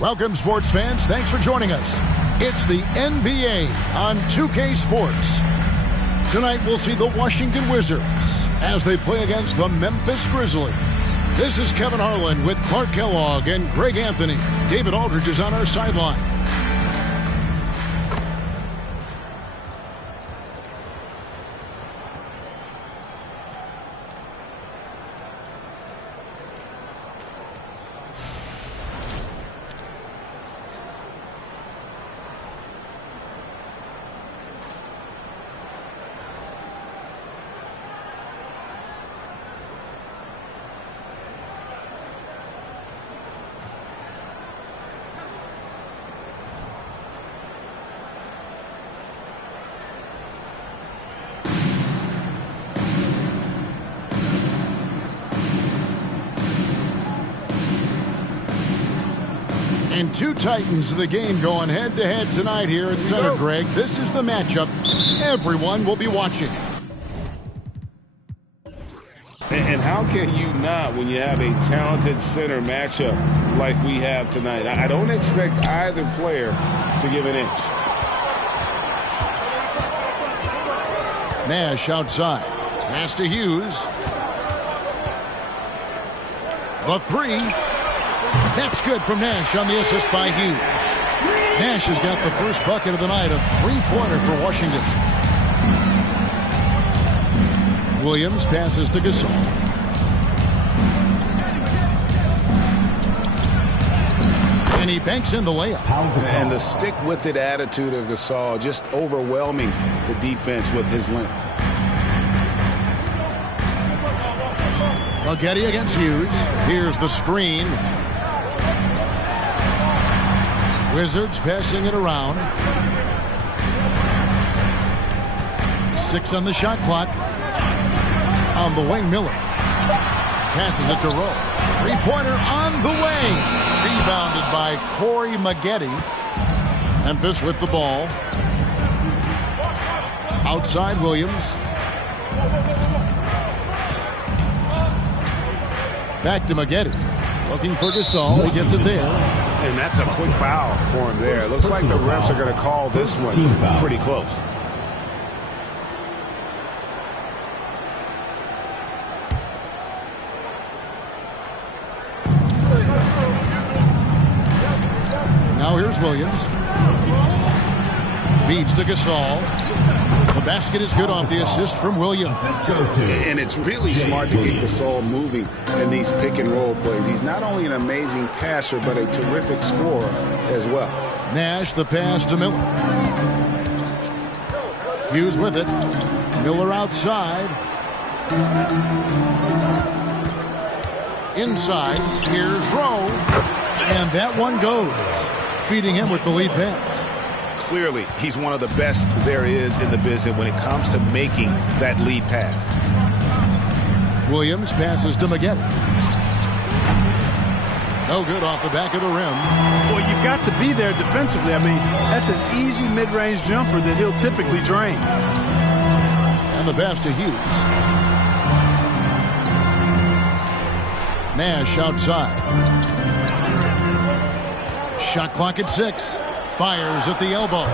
Welcome, sports fans. Thanks for joining us. It's the NBA on 2K Sports. Tonight, we'll see the Washington Wizards as they play against the Memphis Grizzlies. This is Kevin Harlan with Clark Kellogg and Greg Anthony. David Aldridge is on our sideline. And two titans of the game going head-to-head tonight here at center, Greg. This is the matchup everyone will be watching. And how can you not when you have a talented center matchup like we have tonight? I don't expect either player to give an inch. Nash outside. Pass to Hughes. The three. That's good from Nash on the assist by Hughes. Nash has got the first bucket of the night, a three-pointer for Washington. Williams passes to Gasol. And he banks in the layup. And the stick-with-it attitude of Gasol, just overwhelming the defense with his length. Maggette against Hughes. Here's the screen. Wizards passing it around. 6 on the shot clock. On the wing, Miller. Passes it to Rowe. Three-pointer on the way. Rebounded by Corey Maggette. Memphis with the ball. Outside Williams. Back to Maggette. Looking for Gasol. He gets it there. And that's a quick foul for him there. It looks like the refs are going to call this one pretty close. Now here's Williams. Feeds to Gasol. The basket is good off the assist from Williams. And it's really smart to get Gasol moving in these pick-and-roll plays. He's not only an amazing passer, but a terrific scorer as well. Nash, the pass to Miller. Hughes with it. Miller outside. Inside. Here's Rowe. And that one goes. Feeding him with the lead pass. Clearly, he's one of the best there is in the business when it comes to making that lead pass. Williams passes to Maggette. No good off the back of the rim. Well, you've got to be there defensively. I mean, that's an easy mid-range jumper that he'll typically drain. And the pass to Hughes. Nash outside. Shot clock at 6. Fires at the elbow.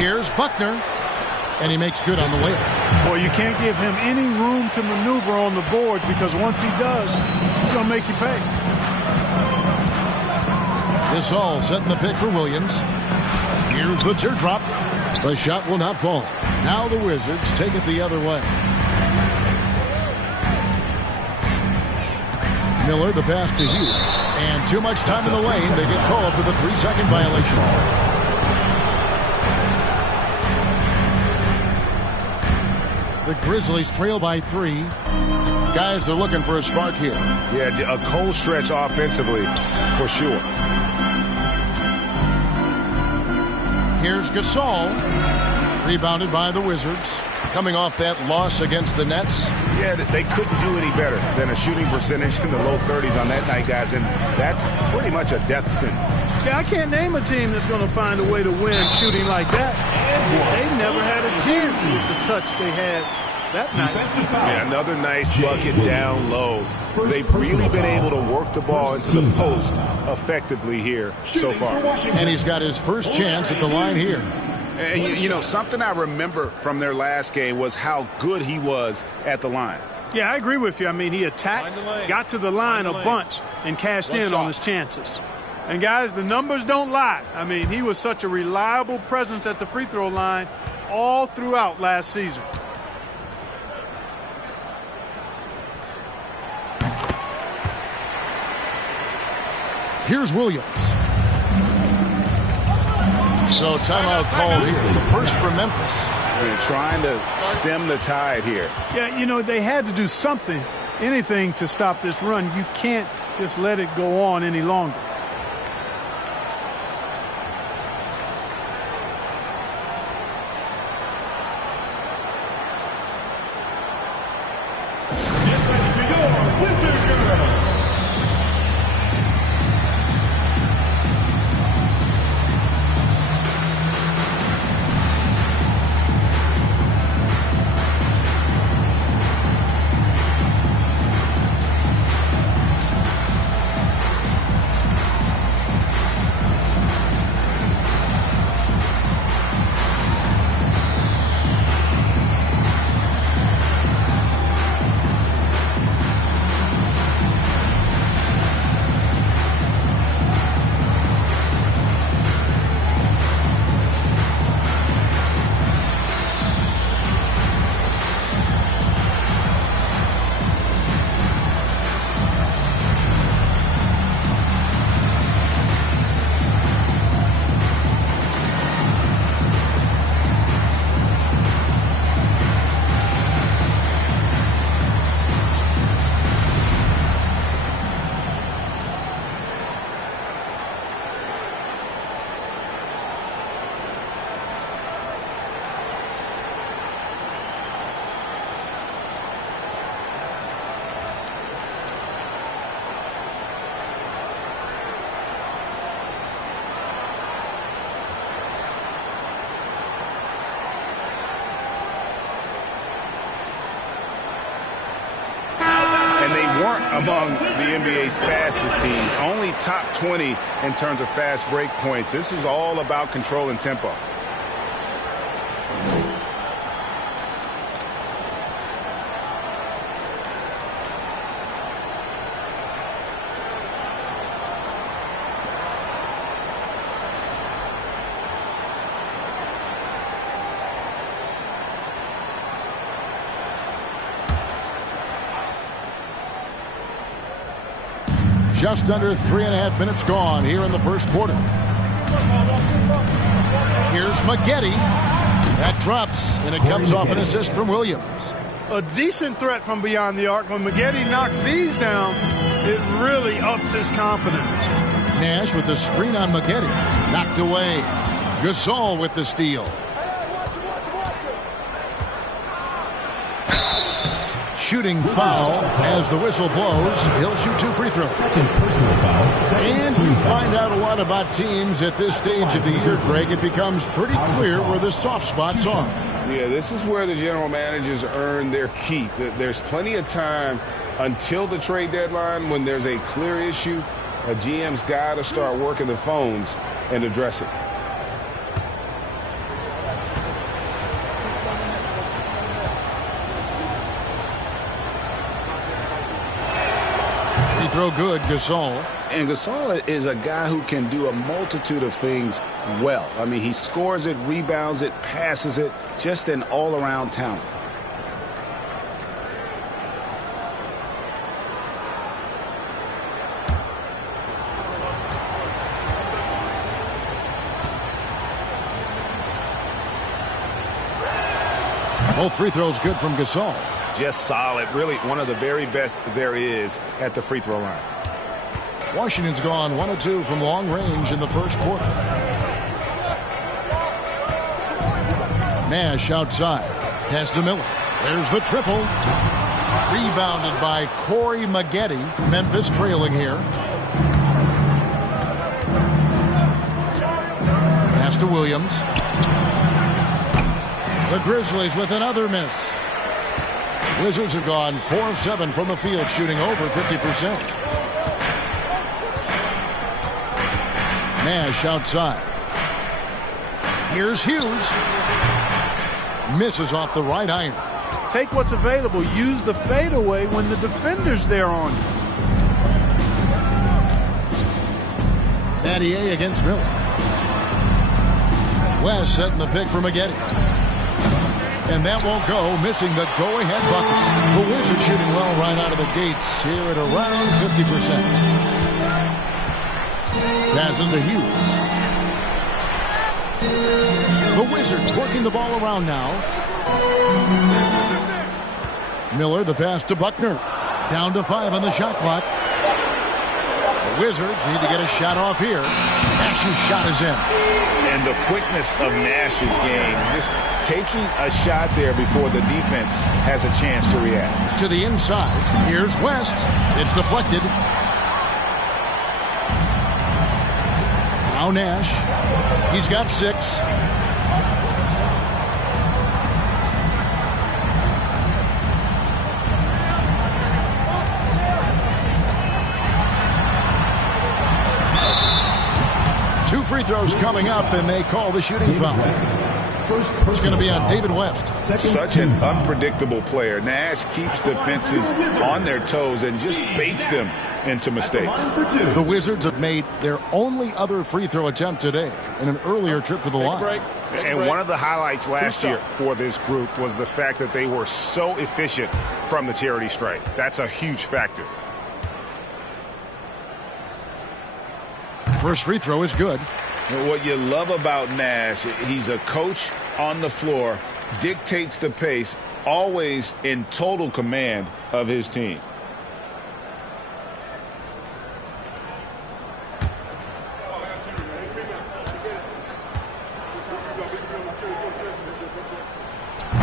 Here's Buckner. And he makes good on the layup. Well, you can't give him any room to maneuver on the board because once he does, he's going to make you pay. This all setting the pick for Williams. Here's the teardrop. The shot will not fall. Now the Wizards take it the other way. Miller, the pass to Hughes. And too much time in the lane. They get called for the 3-second violation. The Grizzlies trail by 3. Guys are looking for a spark here. Yeah, a cold stretch offensively for sure. Here's Gasol. Rebounded by the Wizards. Coming off that loss against the Nets. Yeah, they couldn't do any better than a shooting percentage in the low 30s on that night, guys, and that's pretty much a death sentence. Yeah, I can't name a team that's going to find a way to win shooting like that. They never had a chance with the touch they had that night. Yeah, another nice bucket down low. They've really been able to work the ball into the post effectively here so far. And he's got his first chance at the line here. And you know, something I remember from their last game was how good he was at the line. Yeah, I agree with you. I mean, he attacked, got to the line a bunch, and cashed in on his chances. And, guys, the numbers don't lie. I mean, he was such a reliable presence at the free throw line all throughout last season. Here's Williams. So timeout called here. The first for Memphis. They're trying to stem the tide here. Yeah, you know, they had to do something, anything to stop this run. You can't just let it go on any longer. Among the NBA's fastest teams, only top 20 in terms of fast break points. This is all about control and tempo. Just under 3.5 minutes gone here in the first quarter. Here's Maggette. That drops, and it comes off an assist from Williams. A decent threat from beyond the arc. When Maggette knocks these down, it really ups his confidence. Nash with the screen on Maggette. Knocked away. Gasol with the steal. Shooting foul as the whistle blows. He'll shoot 2 free throws. And you find out a lot about teams at this stage of the year, Greg. It becomes pretty clear where the soft spots are. Yeah, this is where the general managers earn their keep. There's plenty of time until the trade deadline when there's a clear issue. A GM's got to start working the phones and address it. Throw good, Gasol. And Gasol is a guy who can do a multitude of things well. I mean, he scores it, rebounds it, passes it, just an all-around talent. Both free throws good from Gasol. Just solid, really one of the very best there is at the free throw line. Washington's gone 1 of 2 from long range in the first quarter. Nash outside. Pass to Miller. There's the triple. Rebounded by Corey Maggette. Memphis trailing here. Pass to Williams. The Grizzlies with another miss. Wizards have gone 4 of 7 from the field, shooting over 50%. Nash outside. Here's Hughes. Misses off the right iron. Take what's available. Use the fadeaway when the defender's there on you. Battier against Miller. West setting the pick for Maggette. And that won't go, missing the go-ahead bucket. The Wizards shooting well right out of the gates here at around 50%. Passes to Hughes. The Wizards working the ball around now. Miller, the pass to Buckner. Down to 5 on the shot clock. The Wizards need to get a shot off here. Nash's shot is in. And the quickness of Nash's game, just taking a shot there before the defense has a chance to react. To the inside, here's West. It's deflected. Now Nash. He's got 6. Two free throws coming up, and they call the shooting foul. It's going to be on David West. Such an unpredictable player. Nash keeps defenses on their toes and just baits them into mistakes. The Wizards have made their only other free throw attempt today in an earlier trip to the line. And one of the highlights last year for this group was the fact that they were so efficient from the charity stripe. That's a huge factor. First free throw is good. And what you love about Nash, he's a coach on the floor, dictates the pace, always in total command of his team.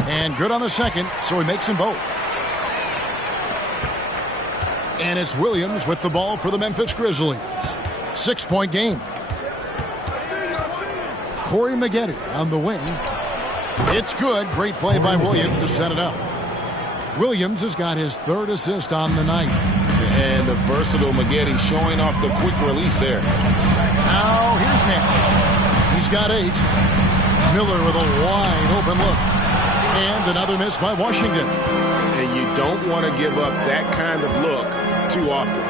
And good on the second, so he makes them both. And it's Williams with the ball for the Memphis Grizzlies. 6-point game. Corey Maggette on the wing. It's good. Great play by Williams to set it up. Williams has got his 3rd assist on the night. And the versatile Maggette showing off the quick release there. Now here's Nash. He's got 8. Miller with a wide open look. And another miss by Washington. And you don't want to give up that kind of look too often.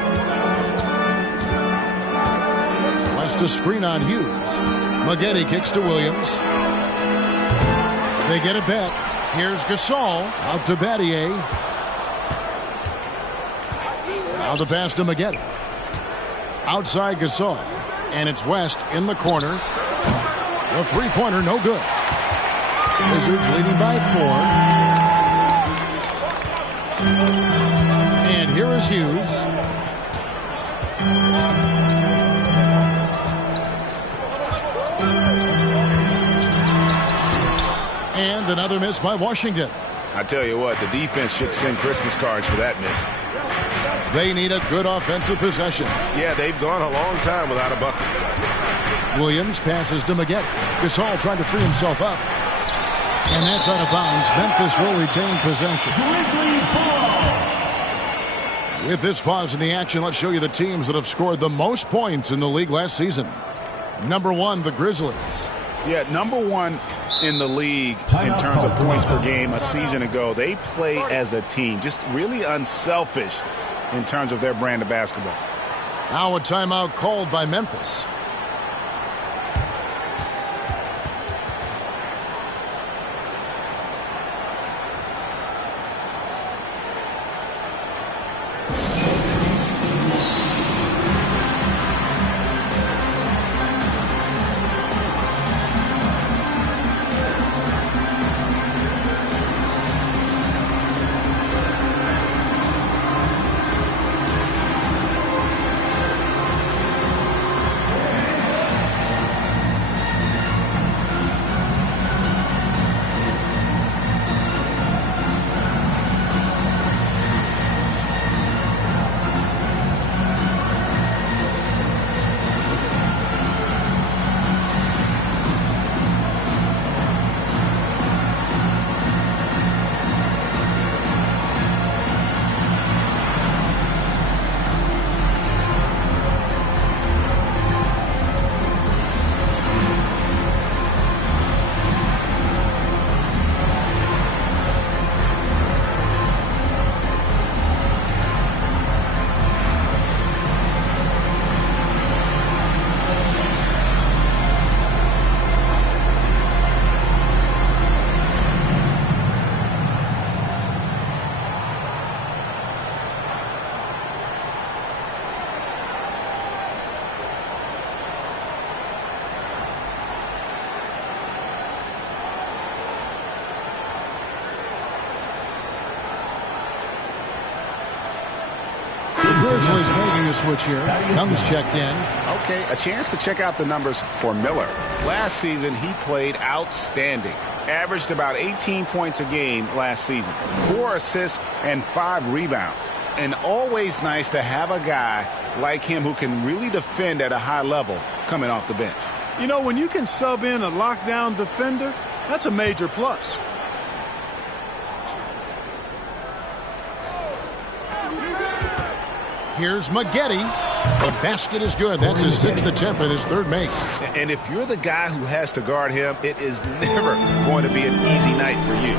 West a screen on Hughes. Maggette kicks to Williams. They get it back. Here's Gasol out to Battier. Now the pass to Maggette. Outside Gasol. And it's West in the corner. The three-pointer no good. Wizards leading by 4. And here is Hughes. And another miss by Washington. I tell you what, the defense should send Christmas cards for that miss. They need a good offensive possession. Yeah, they've gone a long time without a bucket. Williams passes to Maggette. Gasol trying to free himself up. And that's out of bounds. Memphis will retain possession. With this pause in the action, let's show you the teams that have scored the most points in the league last season. Number 1, the Grizzlies. Yeah, number 1 in the league in terms of points per game a season ago. They play as a team, just really unselfish in terms of their brand of basketball. Now a timeout called by Memphis. Grizzlies making a switch here. Young's checked in. Okay, a chance to check out the numbers for Miller. Last season, he played outstanding. Averaged about 18 points a game last season. 4 assists and 5 rebounds. And always nice to have a guy like him who can really defend at a high level coming off the bench. You know, when you can sub in a lockdown defender, that's a major plus. Here's Maggette. The basket is good. That's his 6th attempt and his 3rd make. And if you're the guy who has to guard him, it is never going to be an easy night for you.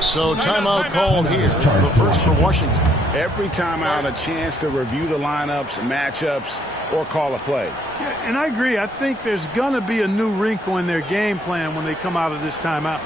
So timeout called here. The first for Washington. Every timeout, a chance to review the lineups, matchups, or call a play. Yeah, and I agree. I think there's going to be a new wrinkle in their game plan when they come out of this timeout.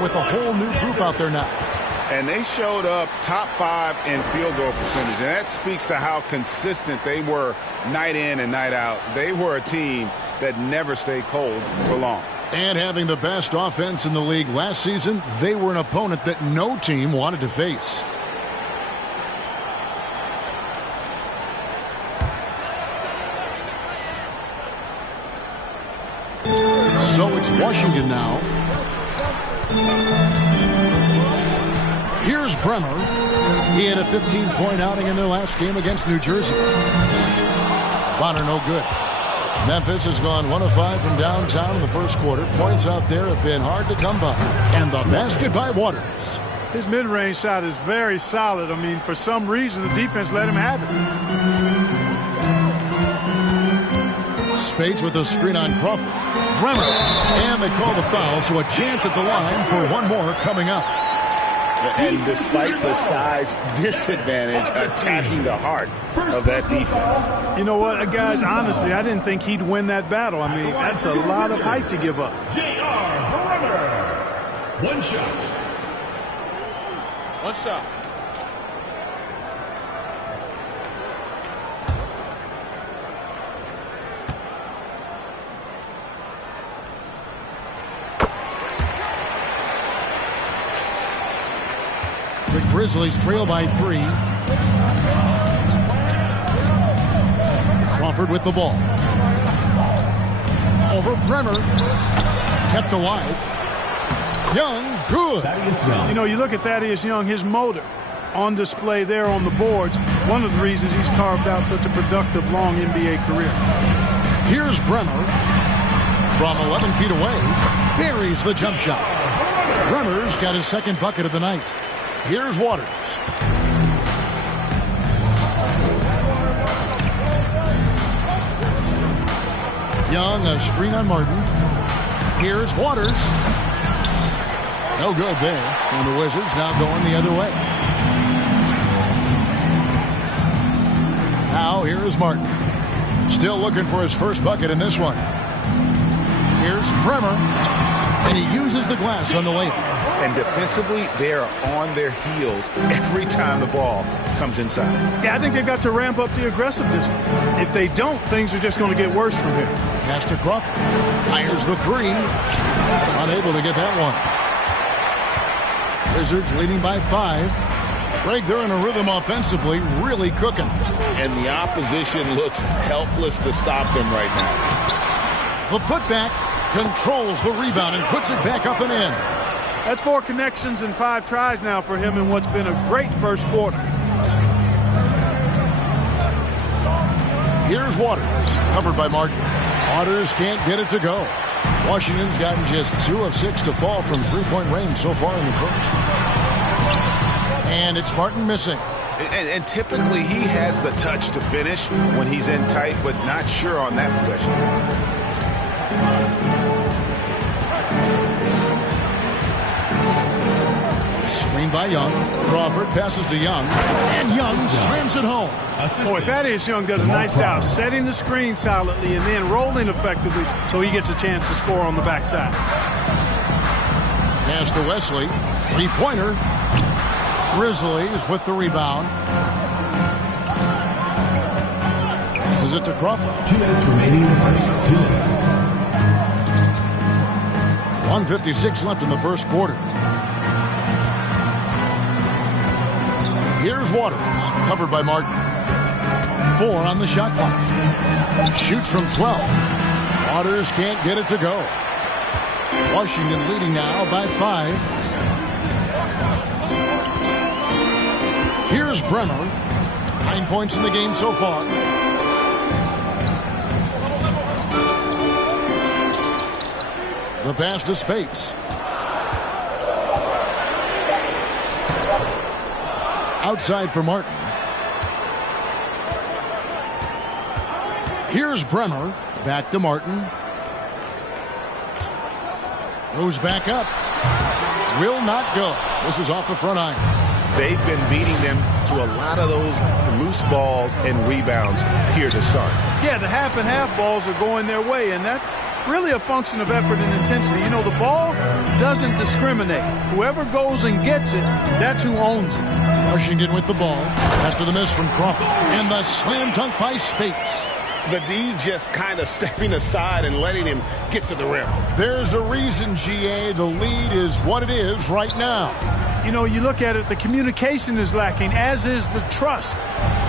With a whole new group out there now. And they showed up top 5 in field goal percentage. And that speaks to how consistent they were night in and night out. They were a team that never stayed cold for long. And having the best offense in the league last season, they were an opponent that no team wanted to face. So it's Washington now. Here's Bremer. He had a 15-point outing in their last game against New Jersey. Bonner no good. Memphis has gone 1 of 5 from downtown in the first quarter. Points out there have been hard to come by. And the basket by Waters. His mid-range shot is very solid. I mean, for some reason, the defense let him have it. Spades with a screen on Crawford. Bremer. And they call the foul, so a chance at the line for one more coming up. And despite the size disadvantage, attacking the heart of that defense. You know what, guys, honestly, I didn't think he'd win that battle. I mean, that's a lot of height to give up. J.R. Bremer. One shot. One shot. The Grizzlies trail by 3. Crawford with the ball. Over Bremer. Kept alive. Young, good. You know, you look at Thaddeus Young, his motor on display there on the boards. One of the reasons he's carved out such a productive, long NBA career. Here's Bremer. From 11 feet away. Buries the jump shot. Bremer's got his second bucket of the night. Here's Waters. Young, a screen on Martin. Here's Waters. No good there. And the Wizards now going the other way. Now here is Martin. Still looking for his first bucket in this one. Here's Bremer, and he uses the glass on the layup. And defensively, they are on their heels every time the ball comes inside. Yeah, I think they've got to ramp up the aggressiveness. If they don't, things are just going to get worse from here. Pass to Crawford. Fires the three. Unable to get that one. Wizards leading by 5. Greg, they're in a rhythm offensively, really cooking. And the opposition looks helpless to stop them right now. The putback controls the rebound and puts it back up and in. That's 4 connections and 5 tries now for him in what's been a great first quarter. Here's Waters, covered by Martin. Waters can't get it to go. Washington's gotten just 2 of 6 to fall from three-point range so far in the first. And it's Martin missing. And typically he has the touch to finish when he's in tight, but not sure on that possession. Screen by Young. Crawford passes to Young. And Young slams it home. Boy, Thaddeus Young does a nice job setting the screen solidly and then rolling effectively so he gets a chance to score on the backside. Pass to Wesley. Three-pointer. Grizzlies with the rebound. Passes it to Crawford. 2 minutes remaining in the first. 2 minutes. 1:56 left in the first quarter. Here's Waters, covered by Martin. 4 on the shot clock. Shoots from 12. Waters can't get it to go. Washington leading now by 5. Here's Bremer. 9 points in the game so far. The pass to Spates. Outside for Martin. Here's Bremer. Back to Martin. Goes back up. Will not go. This is off the front iron. They've been beating them to a lot of those loose balls and rebounds here to start. Yeah, the half and half balls are going their way, and that's really a function of effort and intensity. You know, the ball doesn't discriminate. Whoever goes and gets it, that's who owns it. Washington with the ball after the miss from Crawford. And the slam dunk by Spates. The D just kind of stepping aside and letting him get to the rim. There's a reason, GA, the lead is what it is right now. You know, you look at it, the communication is lacking, as is the trust.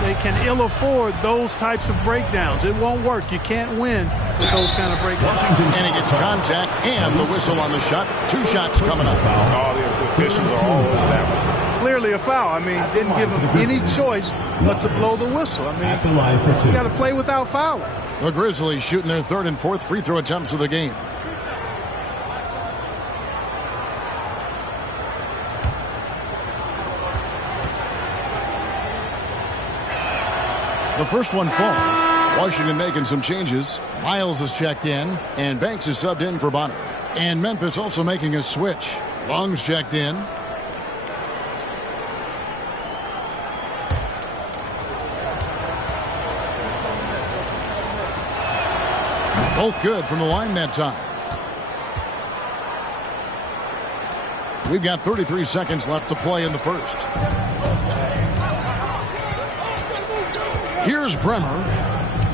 They can ill afford those types of breakdowns. It won't work. You can't win with those kind of breakdowns. And he gets contact and the whistle on the shot. 2 shots coming up. All the officials are all over that one. Clearly a foul. I mean, didn't give him any choice but to blow the whistle. I mean, you got to play without fouling. The Grizzlies shooting their 3rd and 4th free throw attempts of the game. The first one falls. Washington making some changes. Miles is checked in, and Banks is subbed in for Bonner. And Memphis also making a switch. Long's checked in. Both good from the line that time. We've got 33 seconds left to play in the first. Here's Bremer.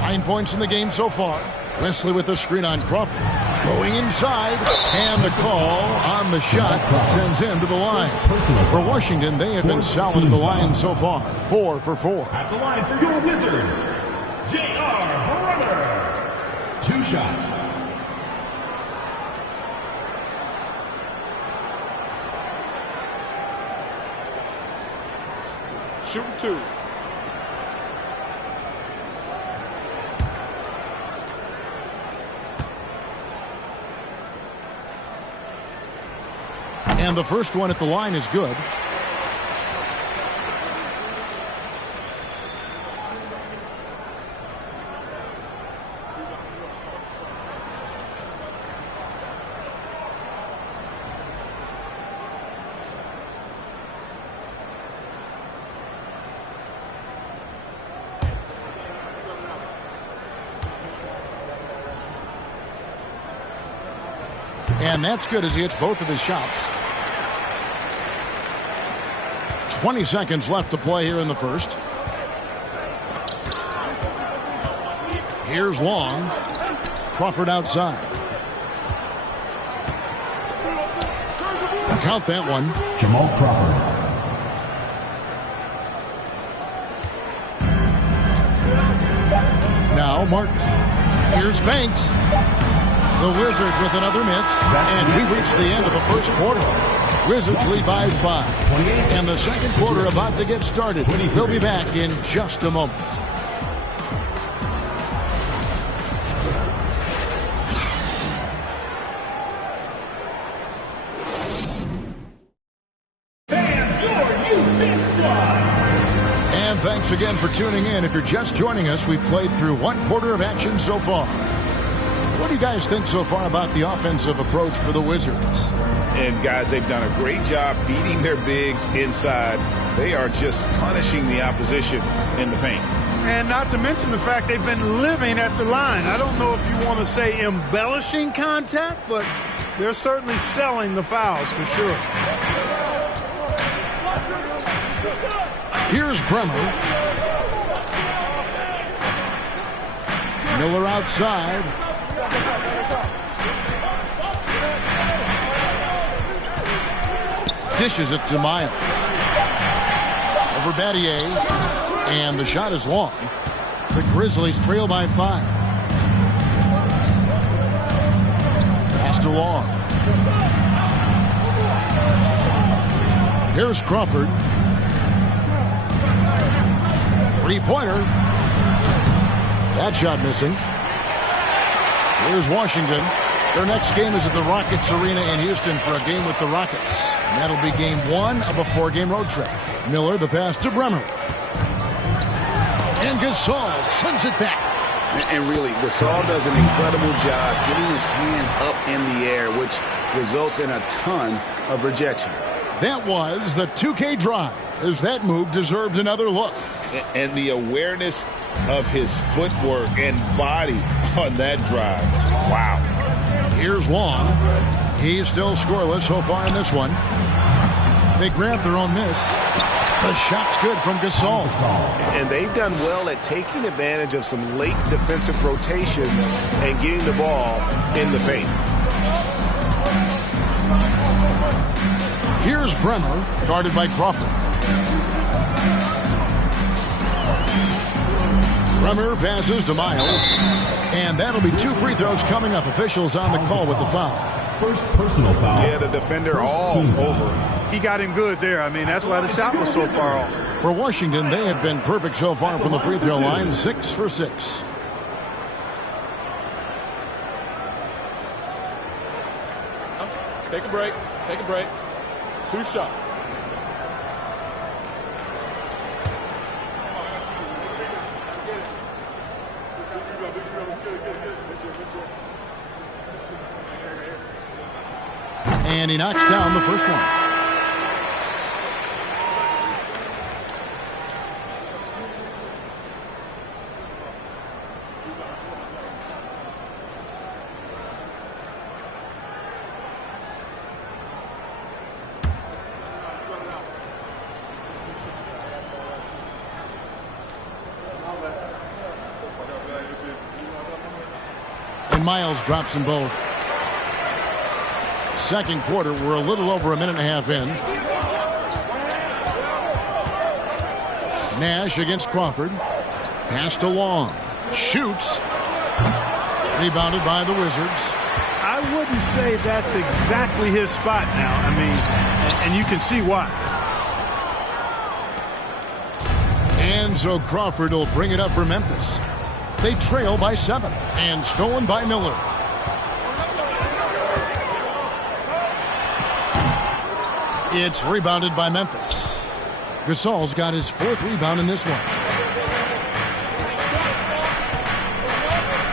9 points in the game so far. Wesley with the screen on Crawford. Going inside. And the call on the shot sends him to the line. For Washington, they have been solid at the line so far. 4 for 4. At the line for your Wizards, J.R. Brunner. 2 shots. Shooting 2. And the first one at the line is good. And that's good as he hits both of his shots. 20 seconds left to play here in the first. Here's Long. Crawford outside. Count that one. Jamal Crawford. Now Martin. Here's Banks. The Wizards with another miss. And we've reached the end of the first quarter. Wizards lead by 5. And the second quarter about to get started. They'll be back in just a moment. And thanks again for tuning in. If you're just joining us, we've played through one quarter of action so far. What do you guys think so far about the offensive approach for the Wizards? And, guys, they've done a great job feeding their bigs inside. They are just punishing the opposition in the paint. And not to mention the fact they've been living at the line. I don't know if you want to say embellishing contact, but they're certainly selling the fouls for sure. Here's Bremer. Miller outside. Dishes it to Miles. Over Battier. And the shot is long. The Grizzlies trail by 5. Pass to Long. Here's Crawford. Three-pointer. That shot missing. Here's Washington. Their next game is at the Rockets Arena in Houston for a game with the Rockets. And that'll be game 1 of a 4-game road trip. Miller, the pass to Bremer. And Gasol sends it back. And really, Gasol does an incredible job getting his hands up in the air, which results in a ton of rejection. That was the 2K drive, as that move deserved another look. And the awareness of his footwork and body on that drive. Wow. Here's Long. He's still scoreless so far in this one. They grab their own miss. The shot's good from Gasol. And they've done well at taking advantage of some late defensive rotations and getting the ball in the paint. Here's Bremer, guarded by Crawford. Bremer passes to Miles. And that'll be 2 free throws coming up. Officials on the call with the foul. First personal foul. Yeah, the defender all over him. He got him good there. I mean, that's why the shot was so far off. For Washington, they have been perfect so far from the free throw line. 6 for 6. Take a break. Take a break. 2 shots. And he knocks down the first one. And Miles drops them both. Second quarter, we're a little over a minute and a half in. Nash against Crawford. Pass to Long. Shoots. Rebounded by the Wizards. I wouldn't say that's exactly his spot now. I mean, and you can see why. And so Crawford will bring it up for Memphis. They trail by 7 and stolen by Miller. It's rebounded by Memphis. Gasol's got his 4th rebound in this one.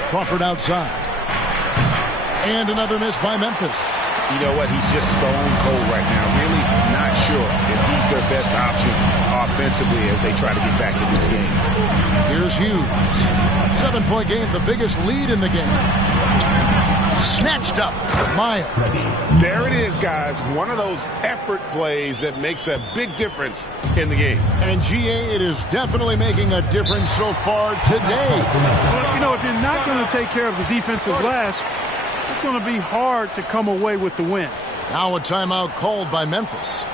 Crawford outside. And another miss by Memphis. You know what? He's just stone cold right now. Really not sure if he's their best option offensively as they try to get back in this game. Here's Hughes. 7-point game, the biggest lead in the game. Snatched up. Myers. There it is, guys. One of those effort plays that makes a big difference in the game. And GA, it is definitely making a difference so far today. Well, you know, if you're not going to take care of the defensive glass, it's going to be hard to come away with the win. Now a timeout called by Memphis.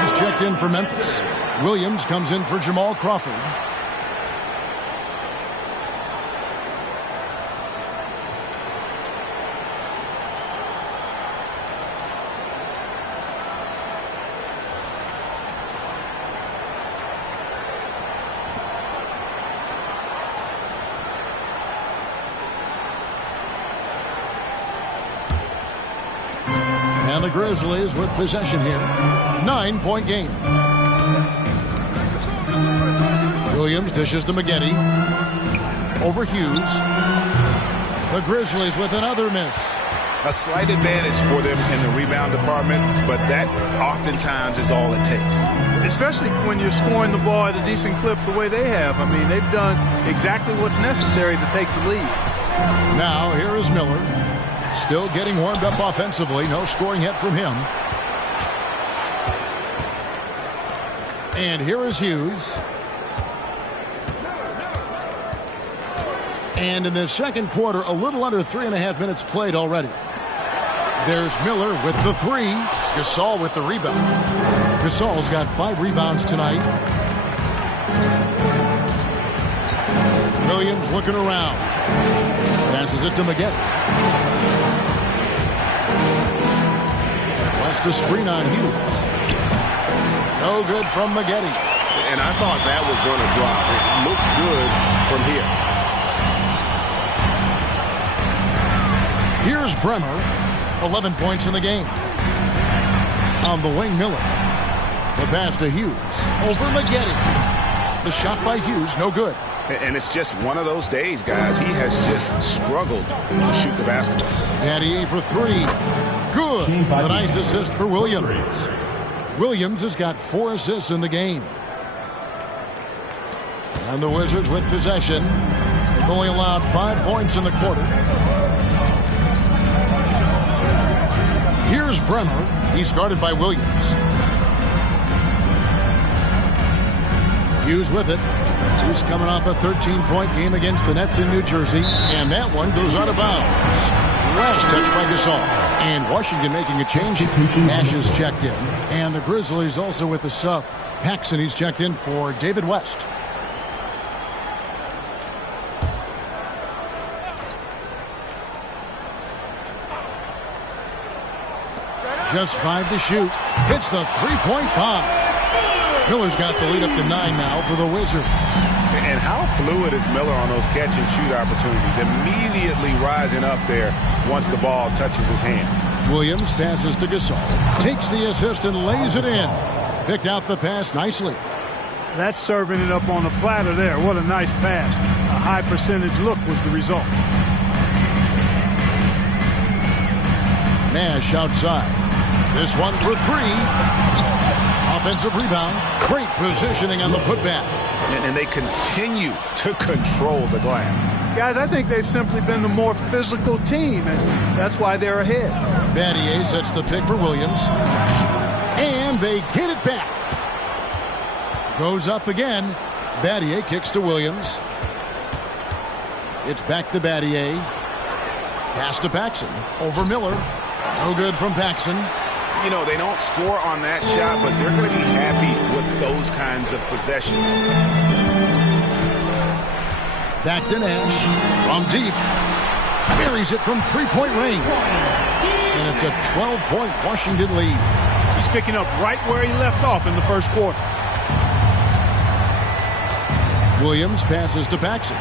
He's checked in for Memphis. Williams comes in for Jamal Crawford. And the Grizzlies with possession here. 9-point game. Williams dishes to Maggette. Over Hughes. The Grizzlies with another miss. A slight advantage for them in the rebound department, but that oftentimes is all it takes. Especially when you're scoring the ball at a decent clip the way they have. I mean, they've done exactly what's necessary to take the lead. Now here is Miller. Still getting warmed up offensively. No scoring yet from him. And here is Hughes. And in the second quarter, a little under 3.5 minutes played already. There's Miller with the three. Gasol with the rebound. Gasol's got 5 rebounds tonight. Williams looking around. Passes it to Maggette. West a screen on Hughes. No good from Maggette. And I thought that was going to drop. It looked good from here. Here's Bremer. 11 points in the game. On the wing, Miller. The pass to Hughes. Over Maggette. The shot by Hughes, no good. And it's just one of those days, guys. He has just struggled to shoot the basketball. Daddy for 3. Good. A nice assist for Williams. Williams has got 4 assists in the game. And the Wizards with possession. They've only allowed 5 points in the quarter. Here's Bremer. He's guarded by Williams. Hughes with it. He's coming off a 13-point game against the Nets in New Jersey. And that one goes out of bounds. Last touch by Gasol. And Washington making a change. Nash is checked in. And the Grizzlies also with the sub. Paxson, he's checked in for David West. Just 5 to shoot. Hits the three-point bomb. Miller's got the lead up to 9 now for the Wizards. And how fluid is Miller on those catch-and-shoot opportunities? Immediately rising up there once the ball touches his hands. Williams passes to Gasol. Takes the assist and lays it in. Picked out the pass nicely. That's serving it up on a platter there. What a nice pass. A high percentage look was the result. Nash outside. This one for three. Offensive rebound. Great positioning on the putback. And they continue to control the glass. Guys, I think they've simply been the more physical team, and that's why they're ahead. Battier sets the pick for Williams. And they get it back. Goes up again. Battier kicks to Williams. It's back to Battier. Pass to Paxson. Over Miller. No good from Paxson. You know, they don't score on that shot, but they're going to be happy with those kinds of possessions. Back to Nash. From deep. Buries it from three-point range. And it's a 12-point Washington lead. He's picking up right where he left off in the first quarter. Williams passes to Paxson.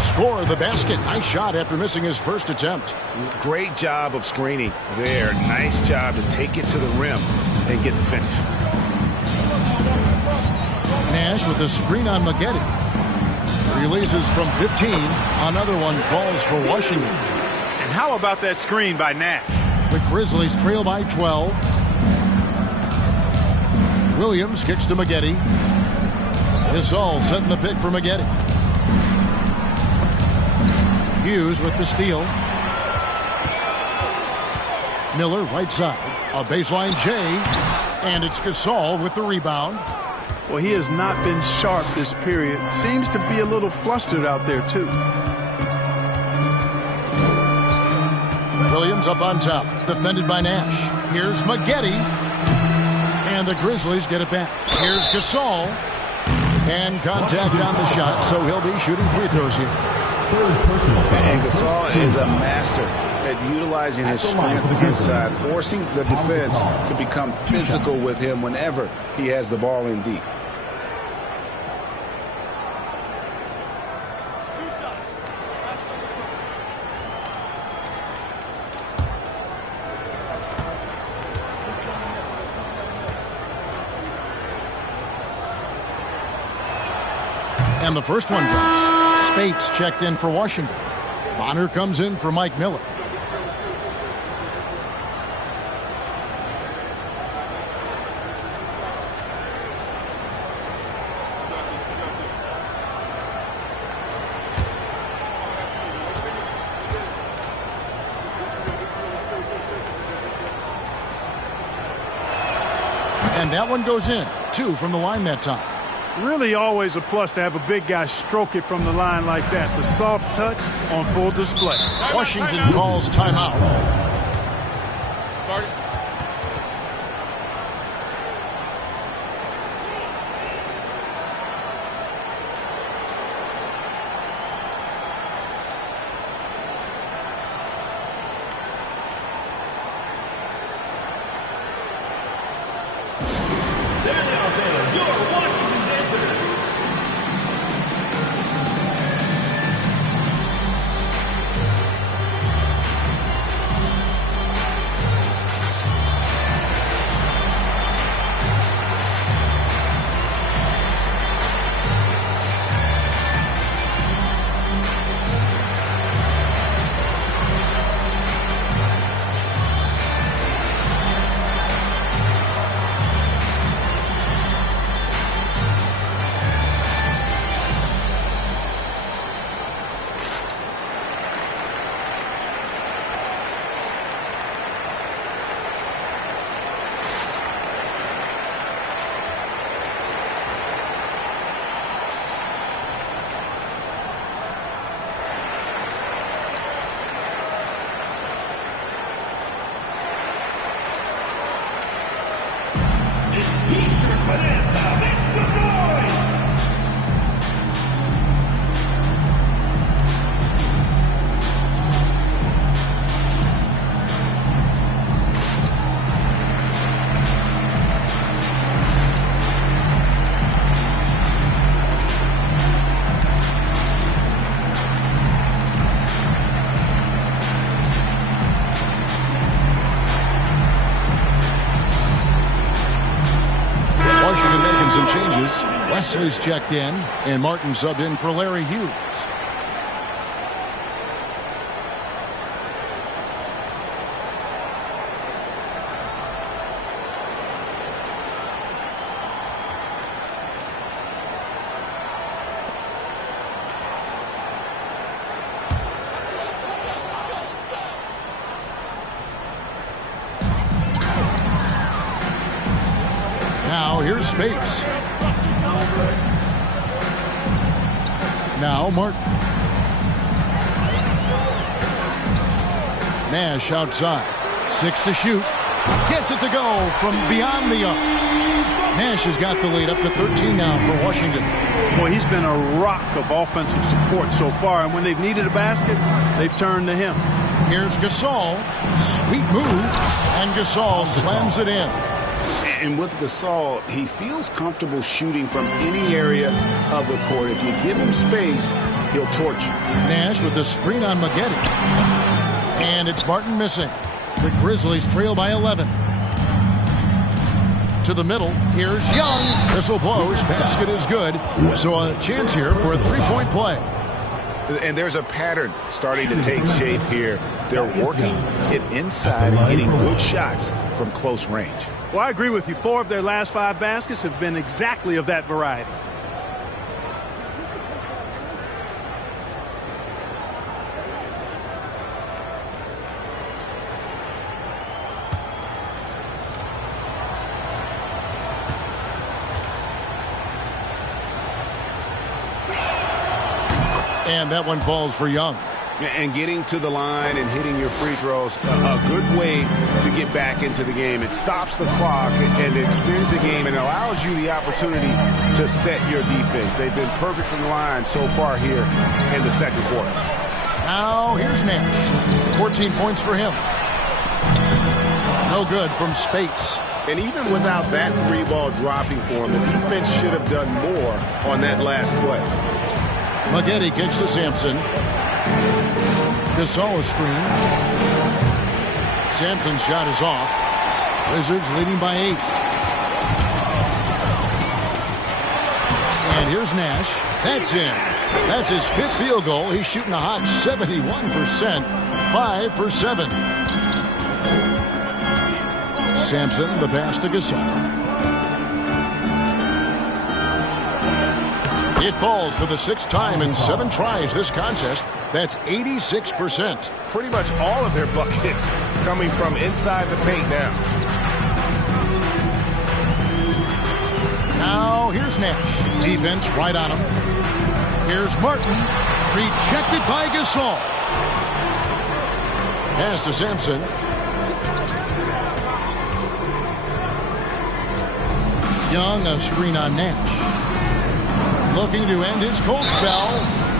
Score the basket. Nice shot after missing his first attempt. Great job of screening there. Nice job to take it to the rim and get the finish. Nash with a screen on Maggette. Releases from 15. Another one falls for Washington. And how about that screen by Nash? The Grizzlies trail by 12. Williams kicks to Maggette. Gasol setting the pick for Maggette. Hughes with the steal. Miller right side. A baseline J. And it's Gasol with the rebound. Well, he has not been sharp this period. Seems to be a little flustered out there, too. Williams up on top. Defended by Nash. Here's Maggette. And the Grizzlies get it back. Here's Gasol. And contact on the shot, so he'll be shooting free throws here. And Gasol is a master at utilizing his strength inside, forcing the defense to become physical with him whenever he has the ball in deep. And the first one drops. Spates checked in for Washington. Bonner comes in for Mike Miller. And that one goes in. 2 from the line that time. Really always a plus to have a big guy stroke it from the line like that. The soft touch on full display. Washington calls timeout. Wesley's checked in, and Martin subbed in for Larry Hughes. Now here's Spates. Now Martin. Nash outside. 6 to shoot. Gets it to go from beyond the arc. Nash has got the lead up to 13 now for Washington. Boy, he's been a rock of offensive support so far, and when they've needed a basket, they've turned to him. Here's Gasol. Sweet move. And Gasol slams it in. And with Gasol, he feels comfortable shooting from any area of the court. If you give him space, he'll torch you. Nash with the screen on Maggette. And it's Martin missing. The Grizzlies trail by 11. To the middle. Here's Young. Whistle blows. Basket is good. So a chance here for a three-point play. And there's a pattern starting to take shape here. They're working it inside and getting good shots from close range. Well, I agree with you. 4 of their last 5 baskets have been exactly of that variety. And that one falls for Young. And getting to the line and hitting your free throws, a good way to get back into the game. It stops the clock and extends the game and allows you the opportunity to set your defense. They've been perfect from the line so far here in the second quarter. Now here's Nash. 14 points for him. No good from Spates. And even without that 3-ball dropping for him, the defense should have done more on that last play. Maggette kicks to Sampson. Gasol screen. Sampson's shot is off. Wizards leading by 8. And here's Nash. That's in. That's his 5th field goal. He's shooting a hot 71%. 5 for 7. Sampson, the pass to Gasol. It falls for the 6th time in 7 tries this contest. That's 86%. Pretty much all of their buckets coming from inside the paint now. Now here's Nash. Defense right on him. Here's Martin. Rejected by Gasol. Pass to Sampson. Young, a screen on Nash. Looking to end his cold spell.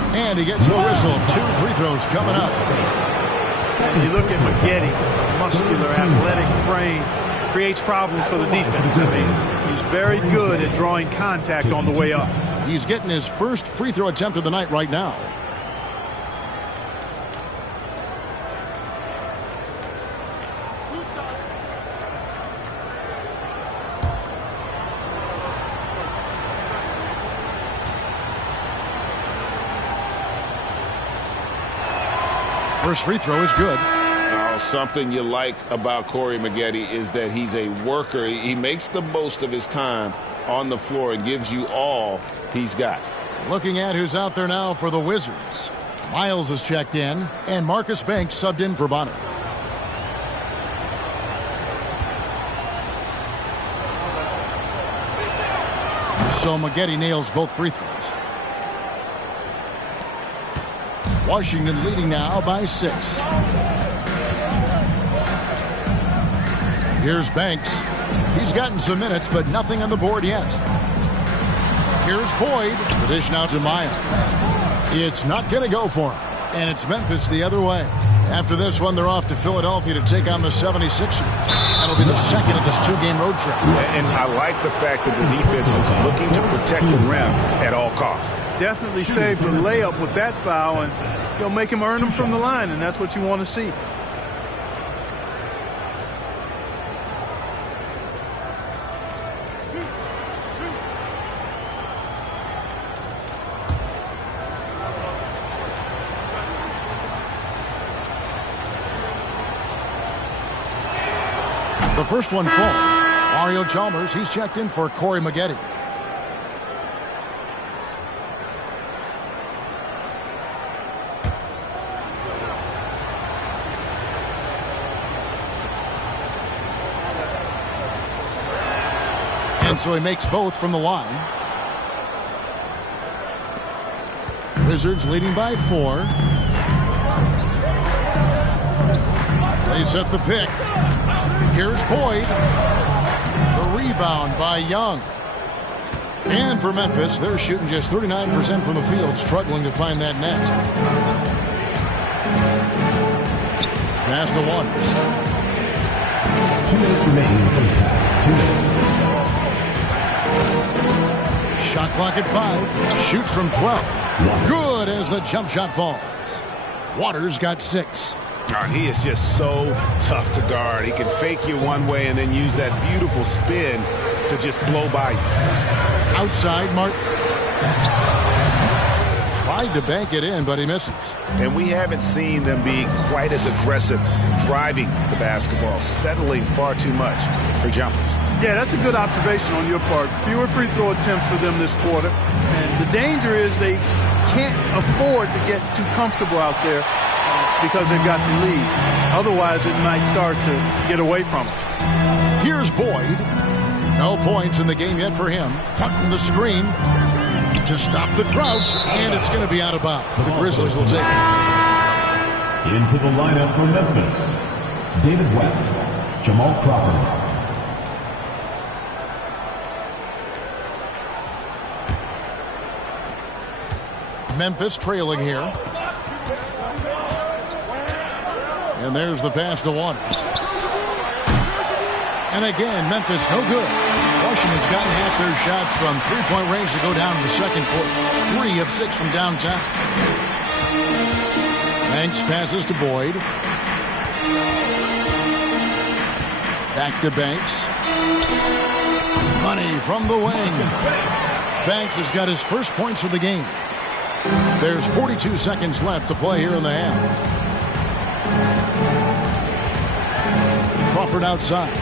And he gets the whistle. 2 free throws coming up. And you look at Maggette, muscular, athletic frame, creates problems for the defense. I mean, he's very good at drawing contact on the way up. He's getting his first free throw attempt of the night right now. First free throw is good. Something you like about Corey Maggette is that he's a worker. He makes the most of his time on the floor and gives you all he's got. Looking at who's out there now for the Wizards. Miles is checked in, and Marcus Banks subbed in for Bonner. So Maggette nails both free throws. Washington leading now by 6. Here's Banks. He's gotten some minutes, but nothing on the board yet. Here's Boyd. The dish now to Miles. It's not going to go for him. And it's Memphis the other way. After this one, they're off to Philadelphia to take on the 76ers. That'll be the second of this 2-game road trip. And I like the fact that the defense is looking to protect the rim at all costs. Definitely saved the layup with that foul, and he'll make him earn them from the line, and that's what you want to see. The first one falls. Mario Chalmers, he's checked in for Corey Maggette. And so he makes both from the line. Wizards leading by 4. They set the pick. Here's Boyd. The rebound by Young. And for Memphis, they're shooting just 39% from the field, struggling to find that net. Pass to Waters. 2 minutes remaining in the first half. 2 minutes. Shot clock at 5. Shoots from 12. Good as the jump shot falls. Waters got 6. He is just so tough to guard. He can fake you one way and then use that beautiful spin to just blow by you. Outside, Martin. Tried to bank it in, but he misses. And we haven't seen them be quite as aggressive driving the basketball, settling far too much for jumpers. Yeah, that's a good observation on your part. Fewer free throw attempts for them this quarter. And the danger is they can't afford to get too comfortable out there because they've got the lead. Otherwise, it might start to get away from them. Here's Boyd. No points in the game yet for him. Cutting the screen to stop the drought, and it's going to be out of bounds. The Grizzlies will take it. Into the lineup for Memphis, David West, Jamal Crawford. Memphis trailing here. And there's the pass to Waters. And again, Memphis no good. Washington's gotten half their shots from three-point range to go down in the second quarter. 3 of 6 from downtown. Banks passes to Boyd. Back to Banks. Money from the wing. Banks has got his first points of the game. There's 42 seconds left to play here in the half. Crawford outside.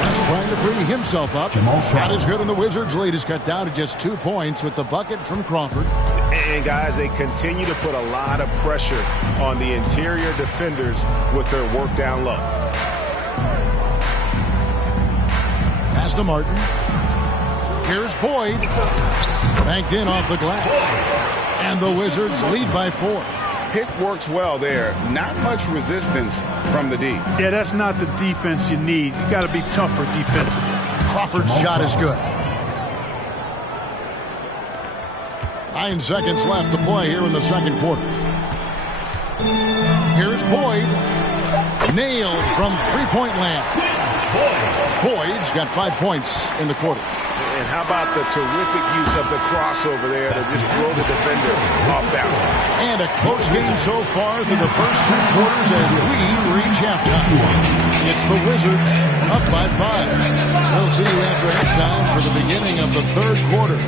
West trying to free himself up. Shot is good, and the Wizards' lead is cut down to just 2 points with the bucket from Crawford. And, guys, they continue to put a lot of pressure on the interior defenders with their work down low. Pass to Martin. Here's Boyd. Banked in off the glass. And the Wizards lead by 4. Pick works well there. Not much resistance from the D. Yeah, that's not the defense you need. You got to be tougher defensively. Crawford's shot is good. 9 seconds left to play here in the second quarter. Here's Boyd. Nailed from three-point land. Boyd's got 5 points in the quarter. And how about the terrific use of the crossover there to just throw the defender off balance. And a close game so far through the first 2 quarters as we reach halftime. It's the Wizards up by 5. We'll see you after halftime for the beginning of the third quarter.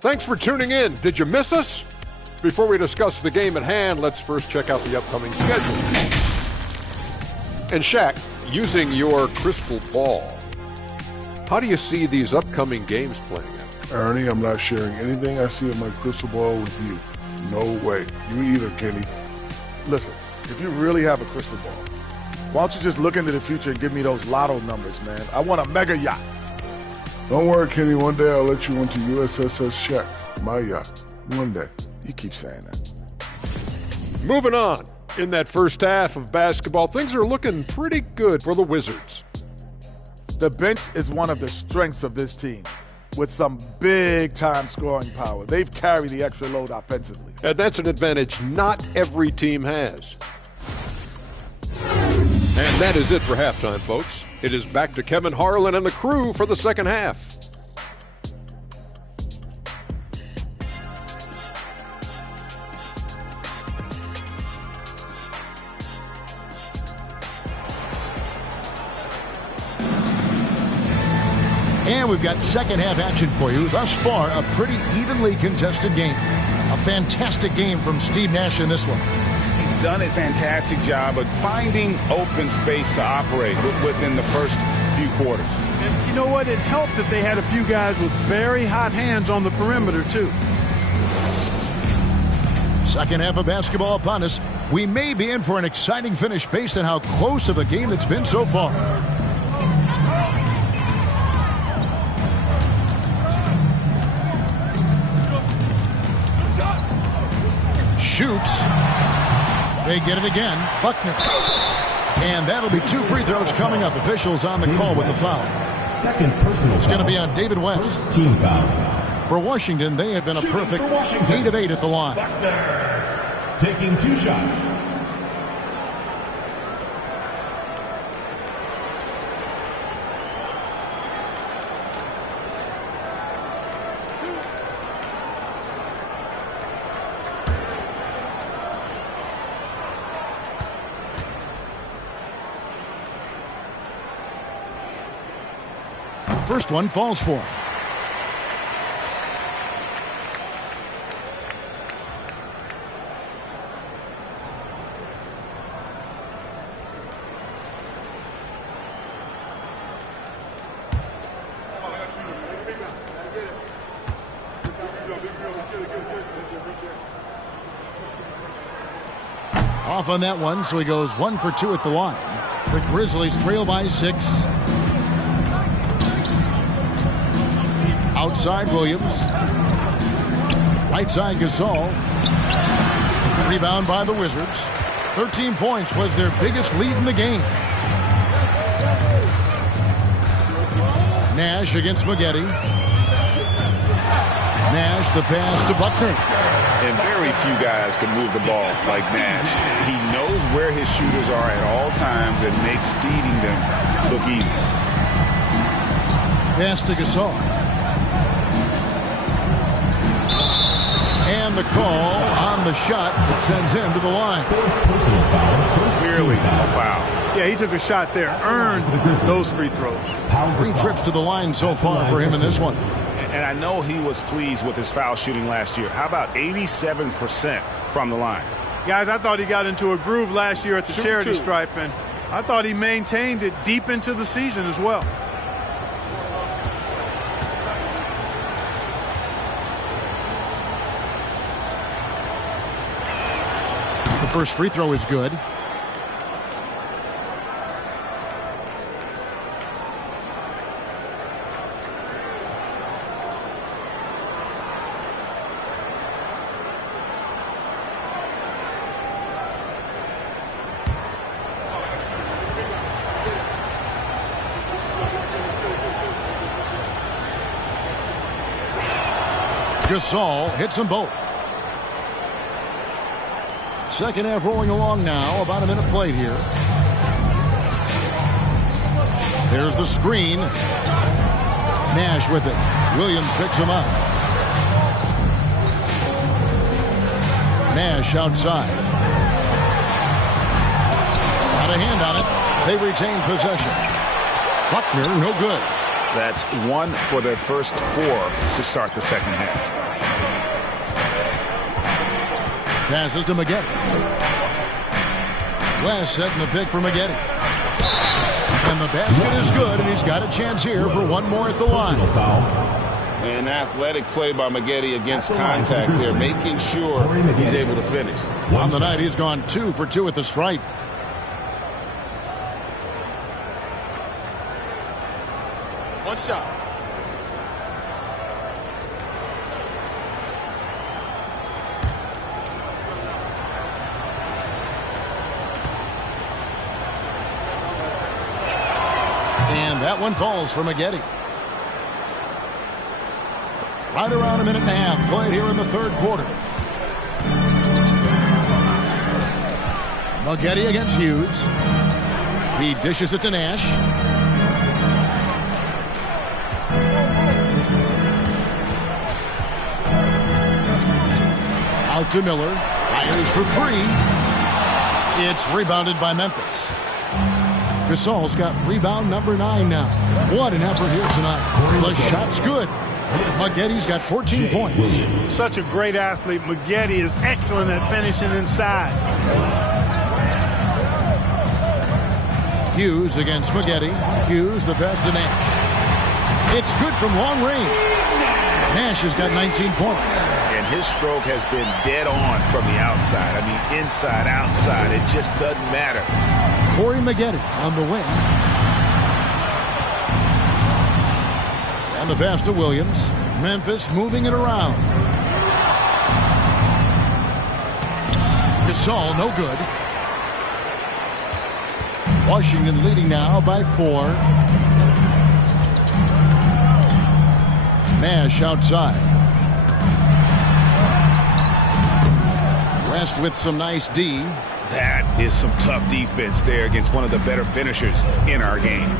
Thanks for tuning in. Did you miss us? Before we discuss the game at hand, let's first check out the upcoming schedule. And Shaq, using your crystal ball, How do you see these upcoming games playing out? Ernie, I'm not sharing anything I see in my crystal ball with you. No way. You either, Kenny. Listen, if you really have a crystal ball, why don't you just look into the future and give me those lotto numbers, man? I want a mega yacht. Don't worry, Kenny. One day I'll let you into USSS Shaq, my yacht. One day. You keep saying that. Moving on. In that first half of basketball, things are looking pretty good for the Wizards. The bench is one of the strengths of this team, with some big-time scoring power. They've carried the extra load offensively. And that's an advantage not every team has. And that is it for halftime, folks. It is back to Kevin Harlan and the crew for the second half. And we've got second half action for you. Thus far, a pretty evenly contested game. A fantastic game from Steve Nash in this one. He's done a fantastic job of finding open space to operate within the first few quarters. And you know what? It helped that they had a few guys with very hot hands on the perimeter, too. Second half of basketball upon us. We may be in for an exciting finish based on how close of a game it's been so far. Shoots. They get it again. Buckner. And that'll be 2 free throws coming up. Officials on the call with the foul. Second personal It's going to be on David West. First team foul. For Washington, they have been a perfect 8 of 8 at the line. Buckner taking 2 shots. First one falls for him. Off on that one, so he goes 1 for 2 at the line. The Grizzlies trail by 6. Outside Williams. Right side Gasol. Rebound by the Wizards. 13 points was their biggest lead in the game. Nash against Maggette. Nash the pass to Buckner. And very few guys can move the ball like Nash. He knows where his shooters are at all times and makes feeding them look easy. Pass to Gasol. And the call on the shot that sends him to the line. Clearly a foul. Yeah, he took a shot there. Earned those free throws. 3 trips to the line so far for him in this one. And I know he was pleased with his foul shooting last year. How about 87% from the line? Guys, I thought he got into a groove last year at the charity stripe, and I thought he maintained it deep into the season as well. The first free throw is good. Gasol hits them both. Second half rolling along now. About a minute played here. There's the screen. Nash with it. Williams picks him up. Nash outside. Got a hand on it. They retain possession. Buckner, no good. That's 1 for their first 4 to start the second half. Passes to Maggette. West setting the pick for Maggette. And the basket is good, and he's got a chance here for one more at the line. An athletic play by Maggette against contact there, making sure he's able to finish. On the night, he's gone 2 for 2 at the stripe. One shot. And that one falls for Maggette. Right around a minute and a half played here in the third quarter. Maggette against Hughes. He dishes it to Nash. Out to Miller. Fires for 3. It's rebounded by Memphis. Gasol's got rebound number 9 now. What an effort here tonight. The shot's good. Maggette's got 14 points. Such a great athlete. Maggette is excellent at finishing inside. Hughes against Maggette. Hughes the pass to Nash. It's good from long range. Nash has got 19 points. And his stroke has been dead on from the outside. I mean, inside, outside. It just doesn't matter. Corey Maggette on the wing. And the pass to Williams. Memphis moving it around. Gasol, no good. Washington leading now by 4. Nash outside. Rest with some nice D. That is some tough defense there against one of the better finishers in our game.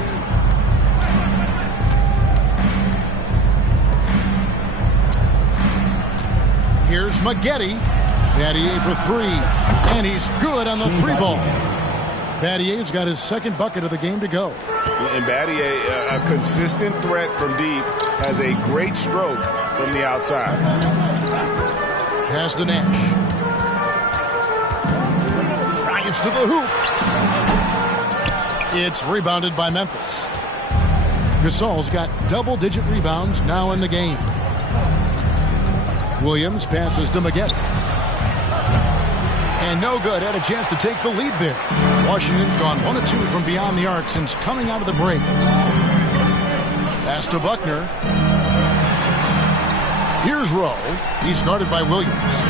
Here's Maggette. Battier for 3. And he's good on the 3-ball. Battier's got his second bucket of the game to go. And Battier, a consistent threat from deep, has a great stroke from the outside. Pass to Nash. Drives to the hoop. It's rebounded by Memphis. Gasol's got double-digit rebounds now in the game. Williams passes to Maggette. And no good. Had a chance to take the lead there. Washington's gone 1 of 2 from beyond the arc since coming out of the break. Pass to Buckner. Here's Rowe. He's guarded by Williams.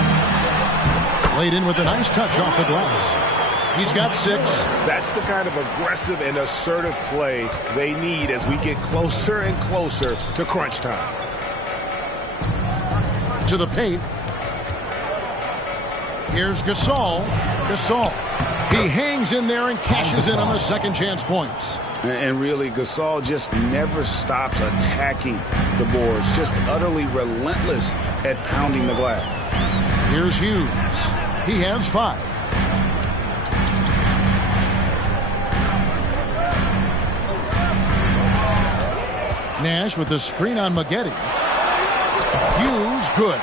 Laid in with a nice touch off the glass. He's got 6. That's the kind of aggressive and assertive play they need as we get closer and closer to crunch time. To the paint. Here's Gasol. Gasol. He hangs in there and cashes in on the second chance points. And really, Gasol just never stops attacking the boards. Just utterly relentless at pounding the glass. Here's Hughes. He has 5. Nash with the screen on Maggette. Hughes, good.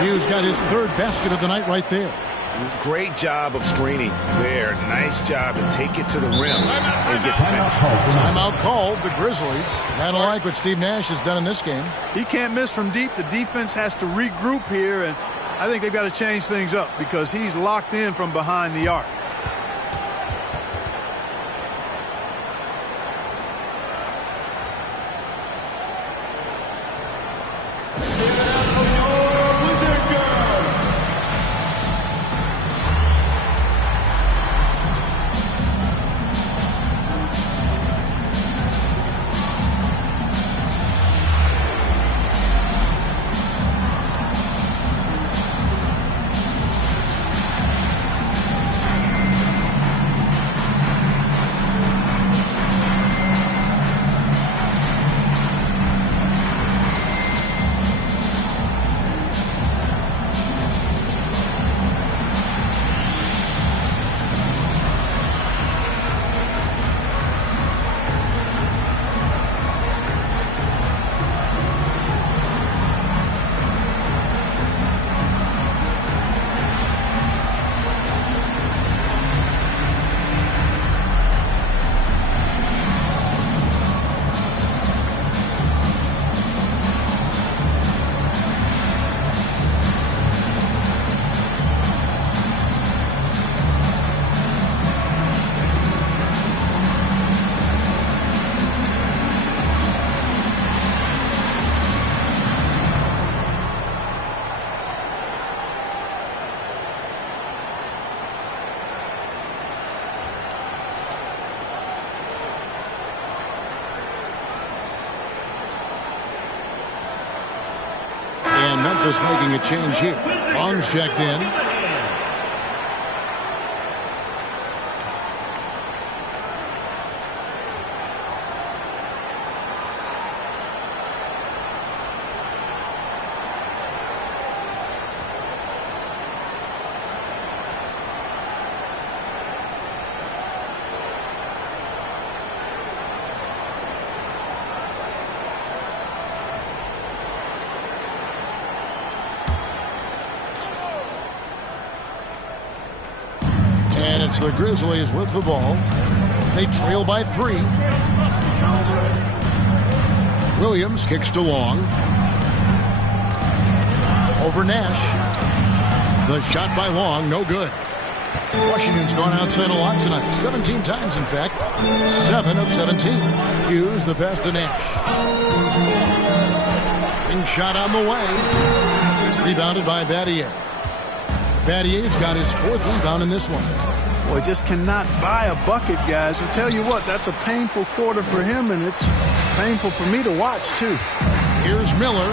Hughes got his 3rd basket of the night right there. Great job of screening there. Nice job to take it to the rim and get the finish. Timeout called, the Grizzlies. I don't like what Steve Nash has done in this game. He can't miss from deep. The defense has to regroup here, and I think they've got to change things up because he's locked in from behind the arc. Memphis making a change here. Long's checked in. It's the Grizzlies with the ball. They trail by 3. Williams kicks to Long. Over Nash. The shot by Long, no good. Washington's gone outside a lot tonight. 17 times, in fact. 7 of 17. Hughes, the pass to Nash. Ring shot on the way. Rebounded by Battier. Battier's got his 4th rebound in this one. Boy, just cannot buy a bucket, guys. I'll tell you what, that's a painful quarter for him, and it's painful for me to watch, too. Here's Miller.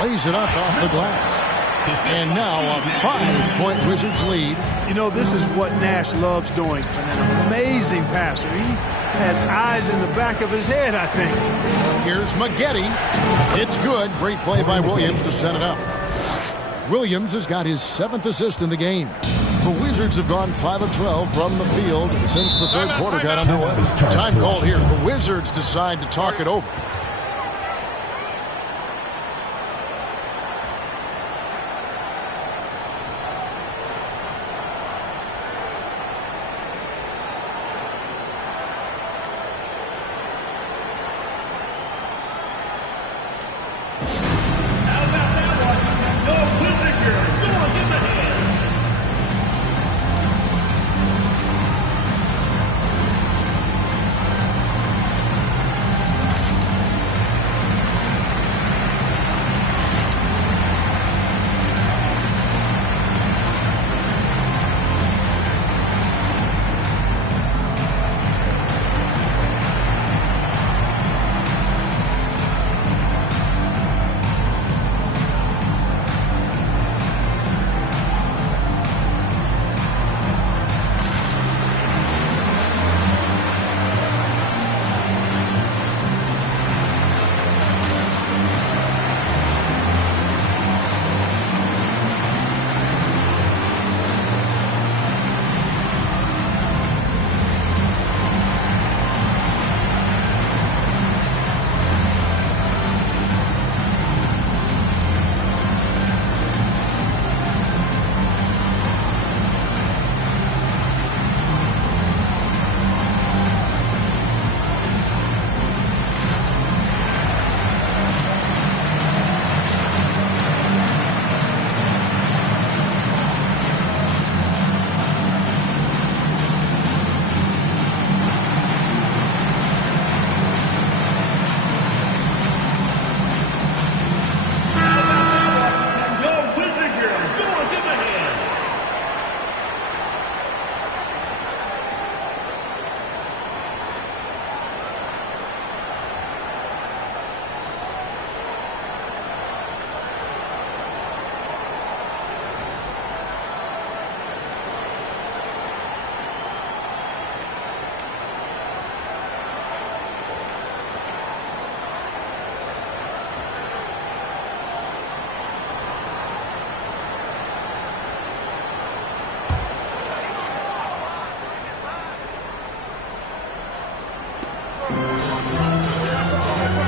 Lays it up off the glass. And now a 5-point Wizards lead. You know, this is what Nash loves doing. An amazing passer. He has eyes in the back of his head, I think. Here's Maggette. It's good. Great play by Williams to set it up. Williams has got his 7th assist in the game. The Wizards have gone 5 of 12 from the field since the 3rd quarter got underway. Time called here. The Wizards decide to talk it over.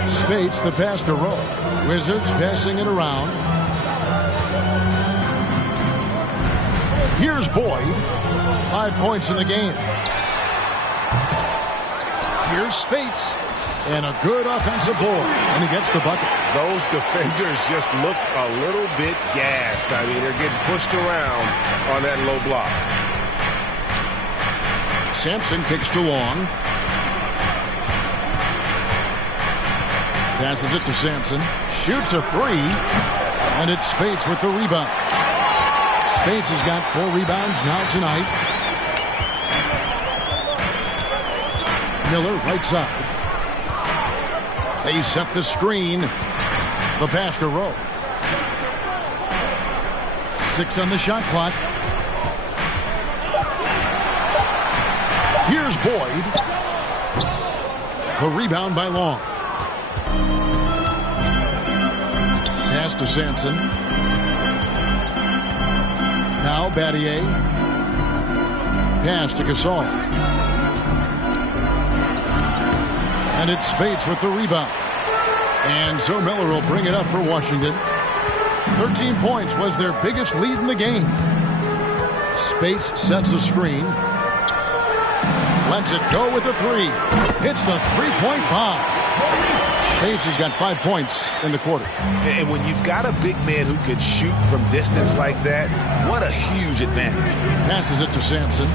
Spates the pass to Rowe. Wizards passing it around. Here's Boyd. 5 points in the game. Here's Spates. And a good offensive board. And he gets the bucket. Those defenders just look a little bit gassed. I mean, they're getting pushed around on that low block. Sampson kicks to Long. Passes it to Sampson. Shoots a 3. And it's Spates with the rebound. Spates has got 4 rebounds now tonight. Miller right side. They set the screen. The pass to Rowe. 6 on the shot clock. Here's Boyd. The rebound by Long. Pass to Sampson. Now Battier. Pass to Gasol. And it's Spates with the rebound. And Joe Miller will bring it up for Washington. 13 points was their biggest lead in the game. Spates sets a screen. Lets it go with the 3. Hits the three-point bomb. Spates has got 5 points in the quarter. And when you've got a big man who can shoot from distance like that, what a huge advantage. Passes it to Sampson.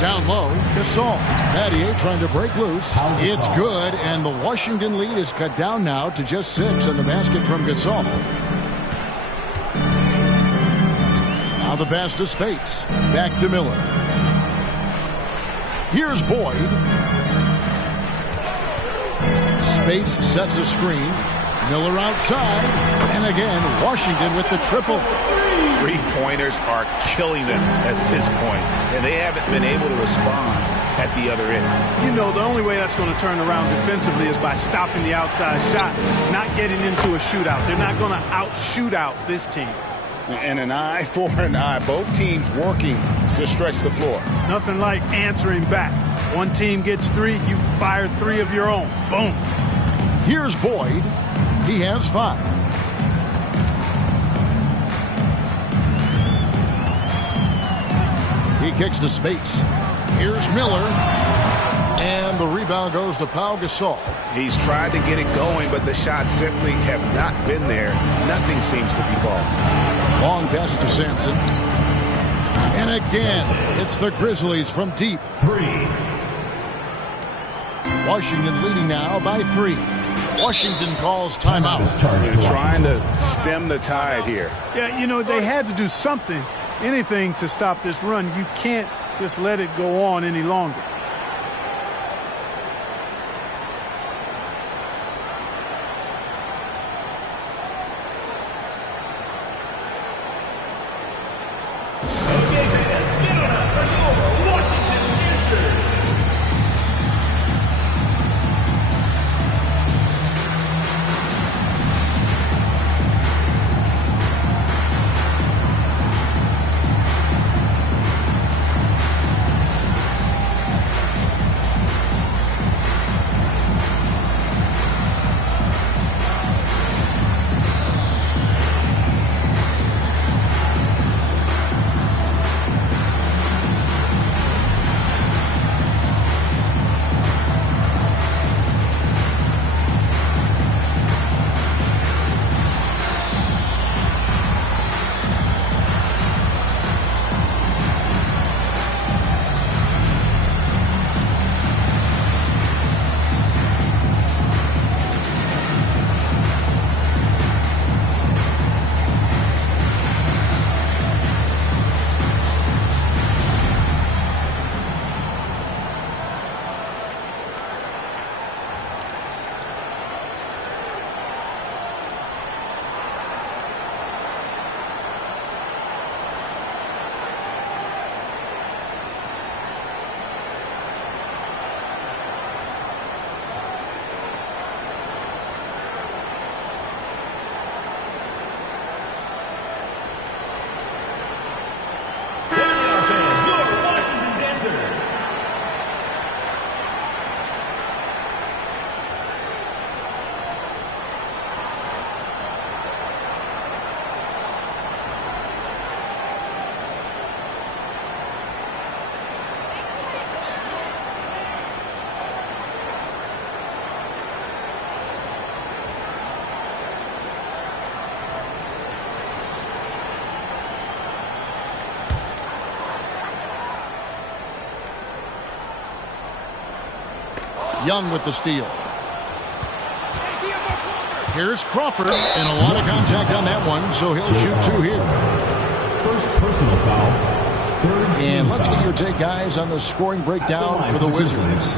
Down low, Gasol. Battier trying to break loose. It's good, and the Washington lead is cut down now to just 6 on the basket from Gasol. Now the pass to Spates. Back to Miller. Here's Boyd. Spates sets a screen. Miller outside. And again, Washington with the triple. Three-pointers are killing them at this point, and they haven't been able to respond at the other end. You know, the only way that's going to turn around defensively is by stopping the outside shot, not getting into a shootout. They're not going to out-shoot out this team. And an eye for an eye. Both teams working to stretch the floor. Nothing like answering back. One team gets 3, you fire 3 of your own. Boom. Here's Boyd. He has 5. He kicks to Spates. Here's Miller. And the rebound goes to Pau Gasol. He's tried to get it going, but the shots simply have not been there. Nothing seems to be falling. Long pass to Sampson. And again, it's the Grizzlies from deep. 3. Washington leading now by 3. Washington calls timeout. They're trying to stem the tide here. Yeah, you know, they had to do something, anything to stop this run. You can't just let it go on any longer. Young with the steal. Here's Crawford, and a lot of contact on that one, so he'll shoot 2 here. First personal foul. Third and let's get your take, guys, on the scoring breakdown for the Wizards.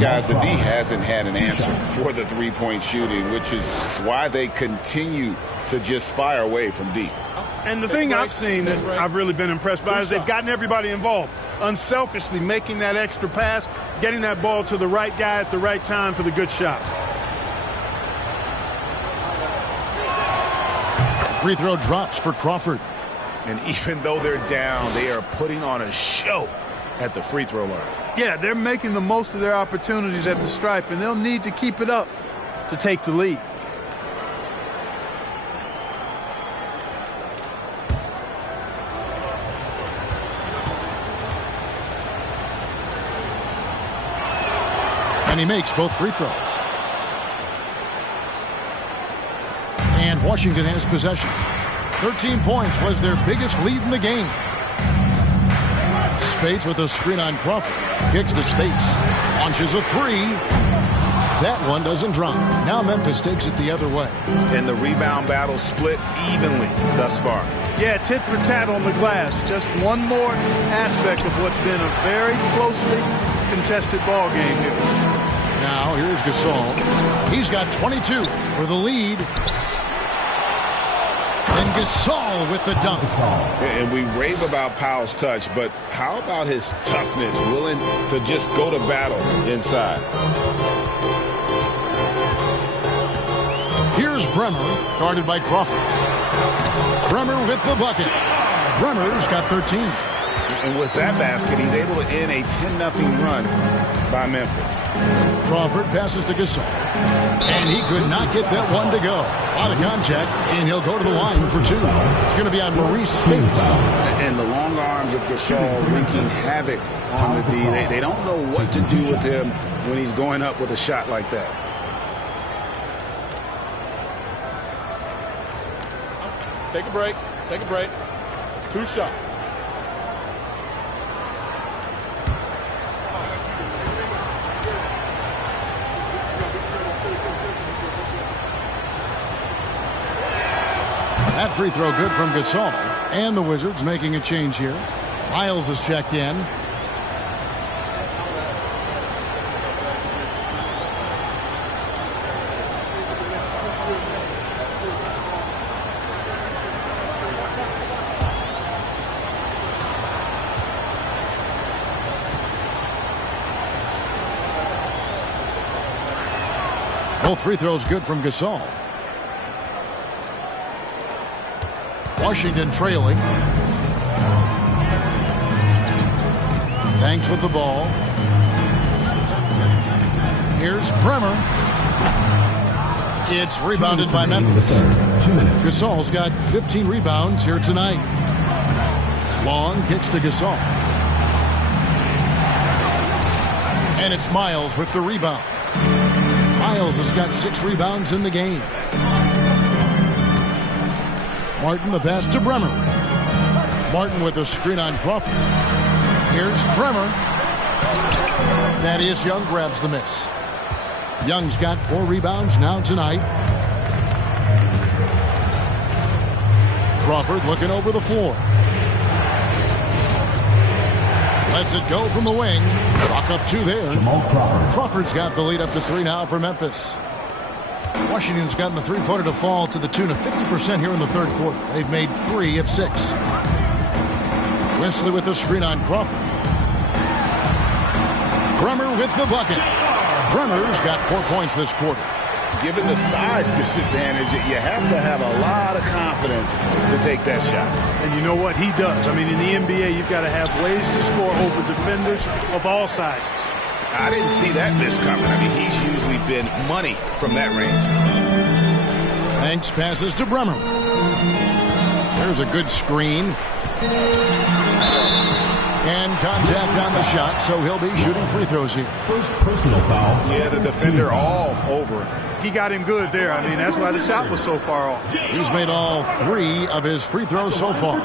Guys, the D hasn't had an answer for the three-point shooting, which is why they continue to just fire away from deep. And the thing I've seen that I've really been impressed by is they've gotten everybody involved, unselfishly making that extra pass, getting that ball to the right guy at the right time for the good shot. Free throw drops for Crawford. And even though they're down, they are putting on a show at the free throw line. Yeah, they're making the most of their opportunities at the stripe, and they'll need to keep it up to take the lead. And he makes both free throws. And Washington has possession. 13 points was their biggest lead in the game. Spates with a screen on Crawford. Kicks to Spates. Launches a three. That one doesn't drop. Now Memphis takes it the other way. And the rebound battle split evenly thus far. Yeah, tit for tat on the glass. Just one more aspect of what's been a very closely contested ball game here. Now here's Gasol. He's got 22 for the lead. And Gasol with the dunk. And we rave about Powell's touch, but how about his toughness, willing to just go to battle inside? Here's Bremer, guarded by Crawford. Bremer with the bucket. Bremer's got 13. And with that basket, he's able to end a 10-0 run by Memphis. Crawford passes to Gasol. And he could not get that one to go. Out of contact, and he'll go to the line for two. It's going to be on Maurice Spates. And the long arms of Gasol wreaking havoc on the D. They don't know what to do with him when he's going up with a shot like that. Take a break. Take a break. 2 shots. That free throw good from Gasol. And the Wizards making a change here. Miles is checked in. Both free throws good from Gasol. Washington trailing. Banks with the ball. Here's Bremer. It's rebounded by Memphis. Gasol's got 15 rebounds here tonight. Long kicks to Gasol. And it's Miles with the rebound. Miles has got 6 rebounds in the game. Martin the pass to Bremer. Martin with a screen on Crawford. Here's Bremer. Thaddeus Young grabs the miss. Young's got 4 rebounds now tonight. Crawford looking over the floor. Lets it go from the wing. Chalk up 2 there. Crawford's got the lead up to 3 now for Memphis. Washington's gotten the three-pointer to fall to the tune of 50% here in the third quarter. They've made 3 of 6. Wesley with the screen on Crawford. Bremer with the bucket. Bremer's got 4 points this quarter. Given the size disadvantage, you have to have a lot of confidence to take that shot. And you know what? He does. I mean, in the NBA, you've got to have ways to score over defenders of all sizes. I didn't see that miss coming. I mean, he's usually been money from that range. Banks passes to Bremer. There's a good screen. And contact on the shot, so he'll be shooting free throws here. First personal foul. Yeah, the defender all over him. He got him good there. I mean, that's why the shot was so far off. He's made all 3 of his free throws so far.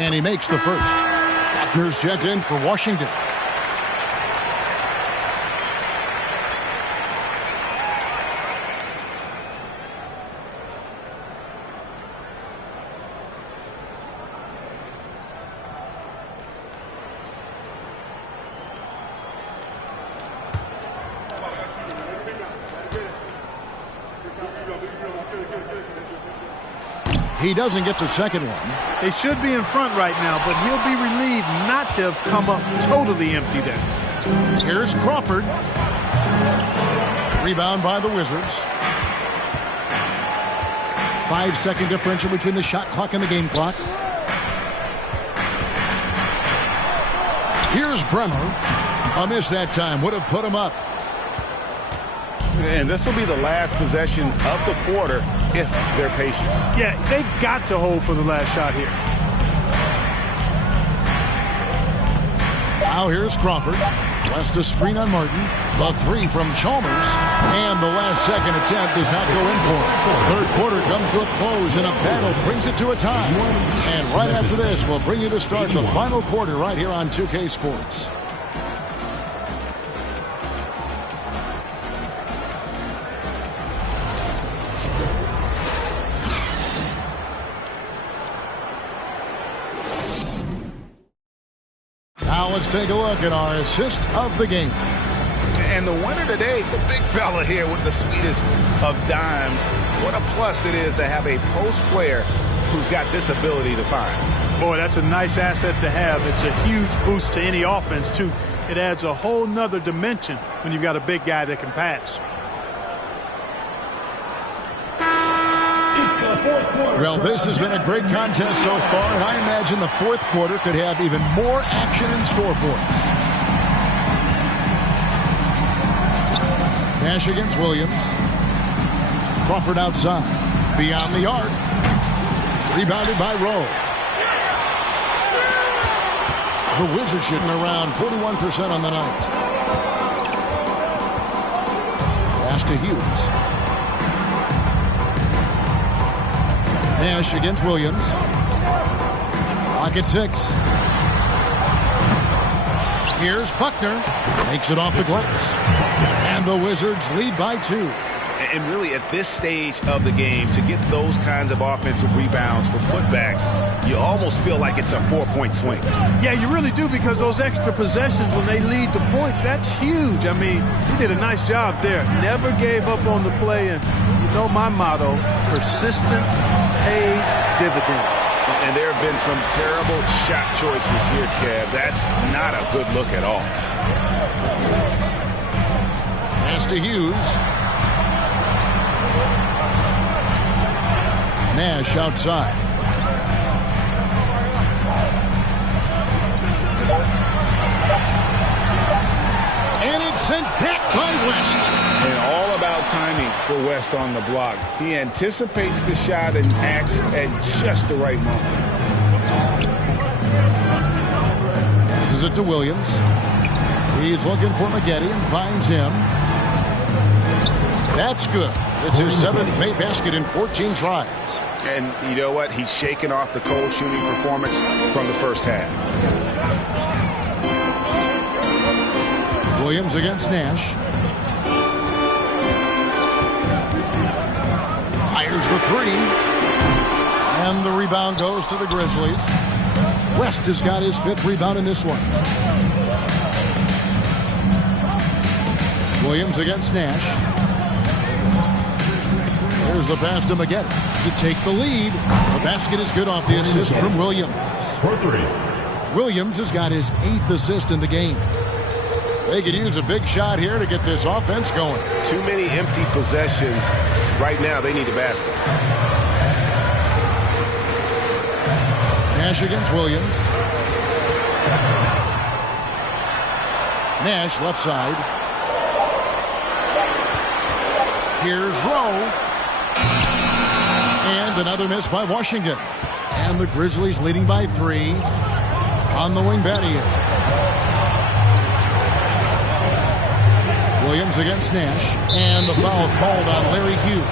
And he makes the first. Here's checked in for Washington. He doesn't get the second one. They should be in front right now, but he'll be relieved not to have come up totally empty there. Here's Crawford. Rebound by the Wizards. 5-second differential between the shot clock and the game clock. Here's Bremer. A miss that time would have put him up. And this will be the last possession of the quarter if they're patient. Yeah, they've got to hold for the last shot here. Now here's Crawford. West a screen on Martin. The three from Chalmers. And the last second attempt does not go in for it. Third quarter comes to a close and a battle brings it to a tie. And right after this, we'll bring you the start of the final quarter right here on 2K Sports. Let's take a look at our assist of the game. And the winner today, the big fella here with the sweetest of dimes. What a plus it is to have a post player who's got this ability to find. Boy, that's a nice asset to have. It's a huge boost to any offense, too. It adds a whole nother dimension when you've got a big guy that can pass. Well, this has been a great contest so far, and I imagine the fourth quarter could have even more action in store for us. Nash against Williams. Crawford outside. Beyond the arc. Rebounded by Rowe. The Wizards shooting around 41% on the night. Pass to Hughes. Nash against Williams. Clock at 6. Here's Buckner. Takes it off the glass. And the Wizards lead by 2. And really at this stage of the game, to get those kinds of offensive rebounds for putbacks, you almost feel like it's a 4-point swing. Yeah, you really do, because those extra possessions when they lead to points, that's huge. I mean, he did a nice job there. Never gave up on the play. And you know my motto, persistence pays dividends. And there have been some terrible shot choices here, Kev. That's not a good look at all. Pass to Hughes. Nash outside. And it's sent back by West. And all about timing for West on the block. He anticipates the shot and acts at just the right moment. Passes it to Williams. He's looking for Maggette and finds him. That's good. It's his 7th made basket in 14 tries. And you know what? He's shaken off the cold shooting performance from the first half. Williams against Nash. Fires the 3. And the rebound goes to the Grizzlies. West has got his 5th rebound in this one. Williams against Nash. There's the pass to Maggette to take the lead. The basket is good off the assist from Williams. Williams has got his 8th assist in the game. They could use a big shot here to get this offense going. Too many empty possessions. Right now, they need a basket. Nash against Williams. Nash left side. Here's Rowe. And another miss by Washington. And the Grizzlies leading by 3 on the wing Battier. Williams against Nash. And the foul called on Larry Hughes.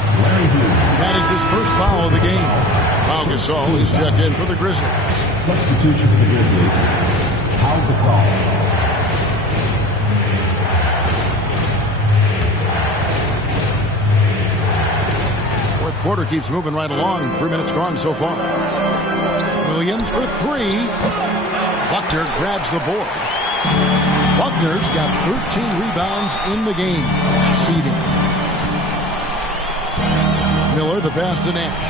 That is his first foul of the game. Pau Gasol is checked in for the Grizzlies. Substitution for the Grizzlies, Pau Gasol. Quarter keeps moving right along. 3 minutes gone so far. Williams for three. Buckner grabs the board. Buckner's got 13 rebounds in the game. Seeding. Miller the pass to Nash.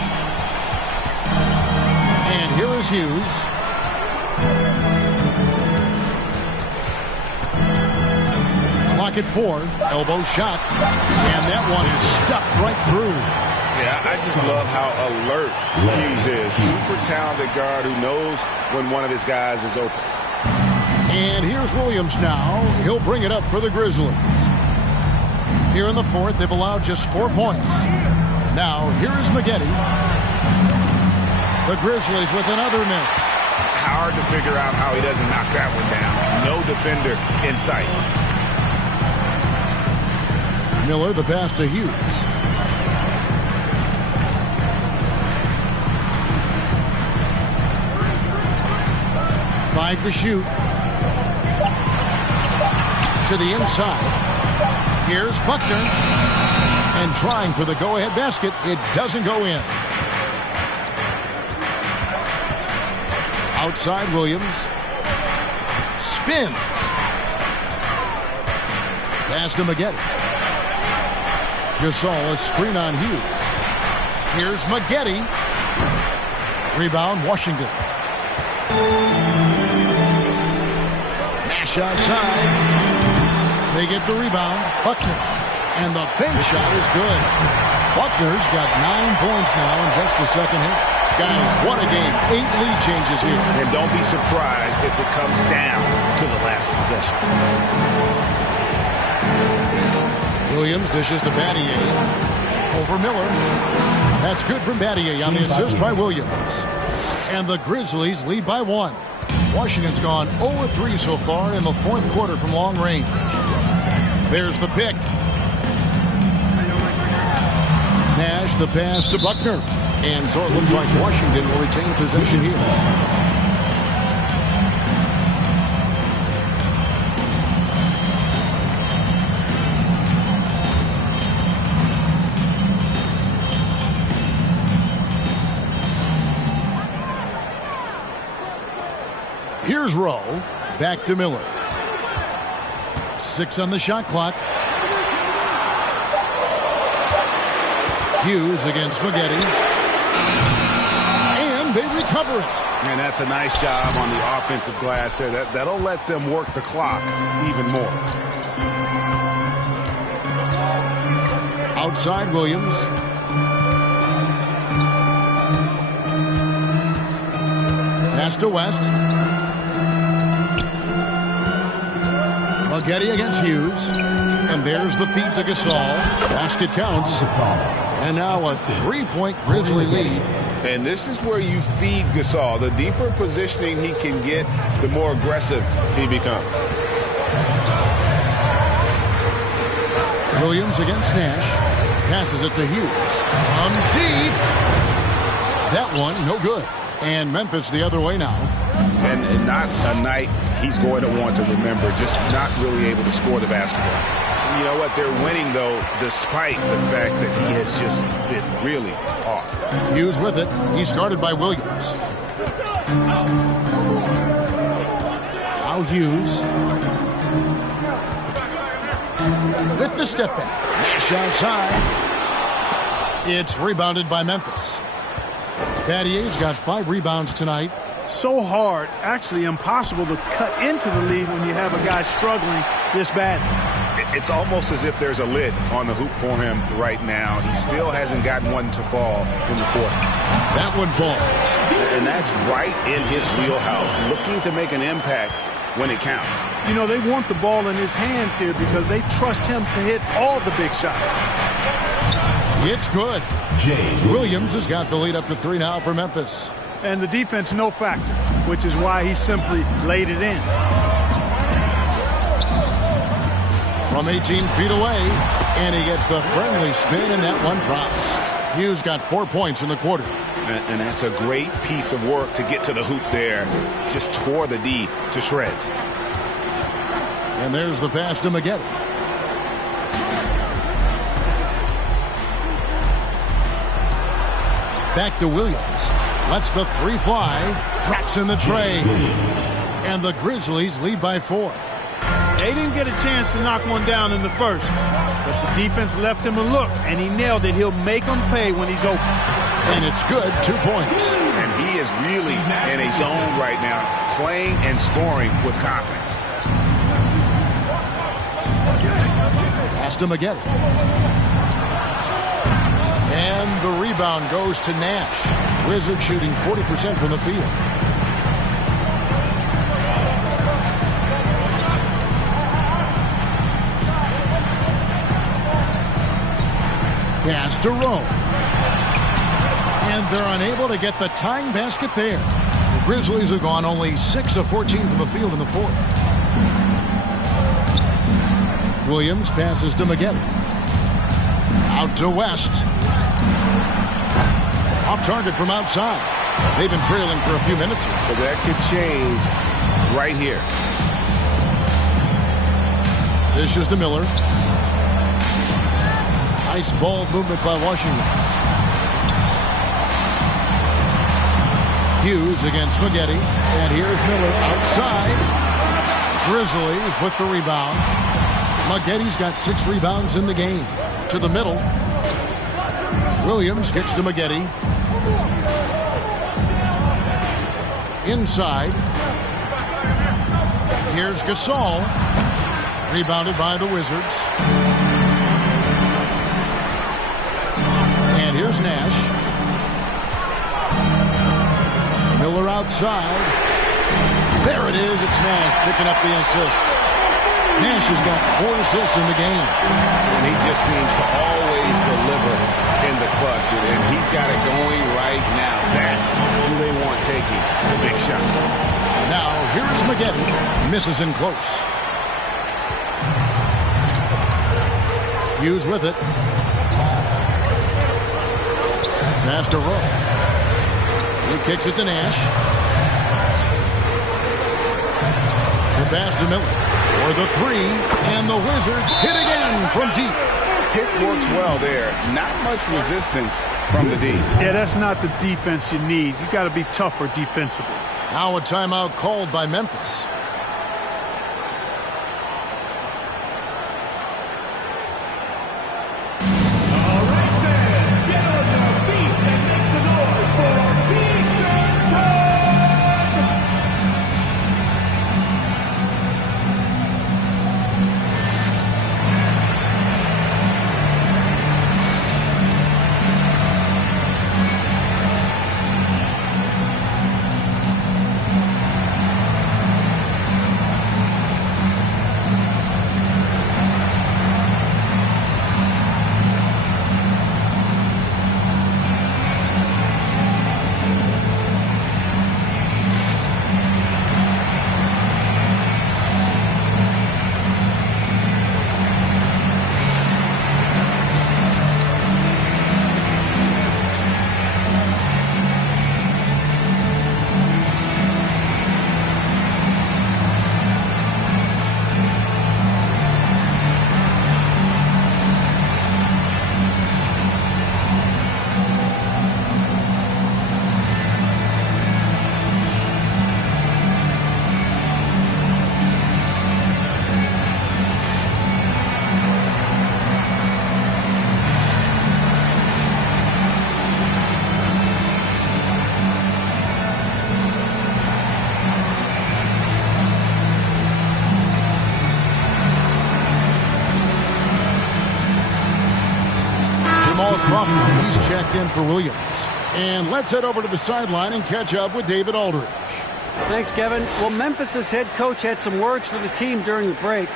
And here is Hughes. Clock at 4. Elbow shot. And that one is stuffed right through. Yeah, I just love how alert Hughes is. Super talented guard who knows when one of his guys is open. And here's Williams now. He'll bring it up for the Grizzlies. Here in the fourth, they've allowed just 4 points. Now, here is Maggette. The Grizzlies with another miss. Hard to figure out how he doesn't knock that one down. No defender in sight. Miller the pass to Hughes. 5 to shoot. To the inside. Here's Buckner. And trying for the go-ahead basket. It doesn't go in. Outside Williams. Spins. Pass to Maggette. Gasol, a screen on Hughes. Here's Maggette. Rebound, Washington. Nash outside. They get the rebound. Buckner. And the bank shot is good. Buckner's got 9 points now in just the second half. Guys, what a game. 8 lead changes here. And don't be surprised if it comes down to the last possession. Williams dishes to Battier. Over Miller. That's good from Battier on the assist by Williams. And the Grizzlies lead by 1. Washington's gone 0-3 so far in the fourth quarter from long range. There's the pick. Nash the pass to Buckner. And so it looks like Washington will retain possession here. Here's Rowe. Back to Miller. 6 on the shot clock. Hughes against Maggette. And they recover it. And that's a nice job on the offensive glass there. That'll let them work the clock even more. Outside Williams. Pass to West. Maggette against Hughes. And there's the feed to Gasol. Basket counts. And now a 3-point Grizzly lead. And this is where you feed Gasol. The deeper positioning he can get, the more aggressive he becomes. Williams against Nash. Passes it to Hughes. From deep. That one, no good. And Memphis the other way now. And not a night he's going to want to remember, just not really able to score the basketball. You know what? They're winning, though, despite the fact that he has just been really off. Hughes with it. He's guarded by Williams. Now Hughes. With the step back. Nash outside. It's rebounded by Memphis. Battier's got 5 rebounds tonight. So hard, actually impossible to cut into the lead when you have a guy struggling this bad. It's almost as if there's a lid on the hoop for him right now. He still hasn't gotten one to fall in the quarter. That one falls. And that's right in his wheelhouse, looking to make an impact when it counts. You know, they want the ball in his hands here because they trust him to hit all the big shots. It's good. Williams has got the lead up to 3 now for Memphis. And the defense no factor, which is why he simply laid it in. From 18 feet away, and he gets the friendly spin, and that one drops. Hughes got 4 points in the quarter. And that's a great piece of work to get to the hoop there. Just tore the D to shreds. And there's the pass to Maggette. Back to Williams. Lets the three fly. Drops in the tray. And the Grizzlies lead by 4. They didn't get a chance to knock one down in the first, but the defense left him a look, and he nailed it. He'll make them pay when he's open. And it's good, 2 points. And he is really in a zone right now, playing and scoring with confidence. Pass to Maggette. And the rebound goes to Nash. Wizards shooting 40% from the field. Pass to Rowe. And they're unable to get the tying basket there. The Grizzlies have gone only 6 of 14 from the field in the fourth. Williams passes to Maggette. Out to West. Off target from outside. They've been trailing for a few minutes here. But that could change right here. Dishes to Miller. Nice ball movement by Washington. Hughes against Maggette. And here's Miller outside. Grizzlies with the rebound. Maggette's got 6 rebounds in the game. To the middle. Williams gets to Maggette. Inside. Here's Gasol. Rebounded by the Wizards. And here's Nash. Miller outside. There it is. It's Nash picking up the assist. Nash has got 4 assists in the game. And he just seems to always deliver in the clutch. And he's got it going right now. That's who they want taking the big shot. Now, here is Maggette. Misses in close. Hughes with it. Pass to Rowe. He kicks it to Nash. The pass to Miller. For the 3. And the Wizards hit again from deep. Hit works well there. Not much resistance from the D. Yeah, that's not the defense you need. You got to be tougher defensively. Now a timeout called by Memphis. Crawford, he's checked in for Williams. And let's head over to the sideline and catch up with David Aldridge. Thanks, Kevin. Well, Memphis's head coach had some words for the team during the break.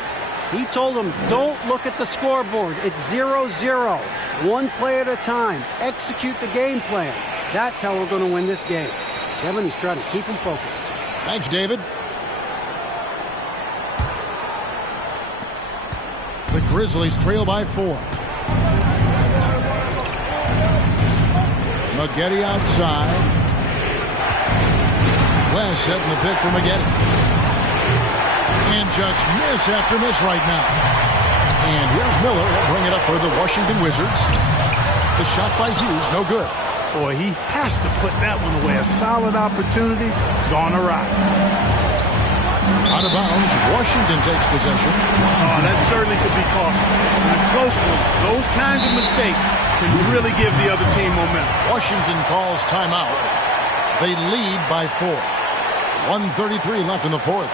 He told them, don't look at the scoreboard. It's 0-0. One play at a time. Execute the game plan. That's how we're going to win this game. Kevin, he's trying to keep them focused. Thanks, David. The Grizzlies trail by 4. Maggette outside. West setting the pick for Maggette. And just miss after miss right now. And here's Miller. He'll bring it up for the Washington Wizards. The shot by Hughes, no good. Boy, he has to put that one away. A solid opportunity, gone awry. Out of bounds, Washington takes possession. Oh, that certainly could be costly. In a close one, those kinds of mistakes can really give the other team momentum. Washington calls timeout. They lead by 4. 1:33 left in the fourth.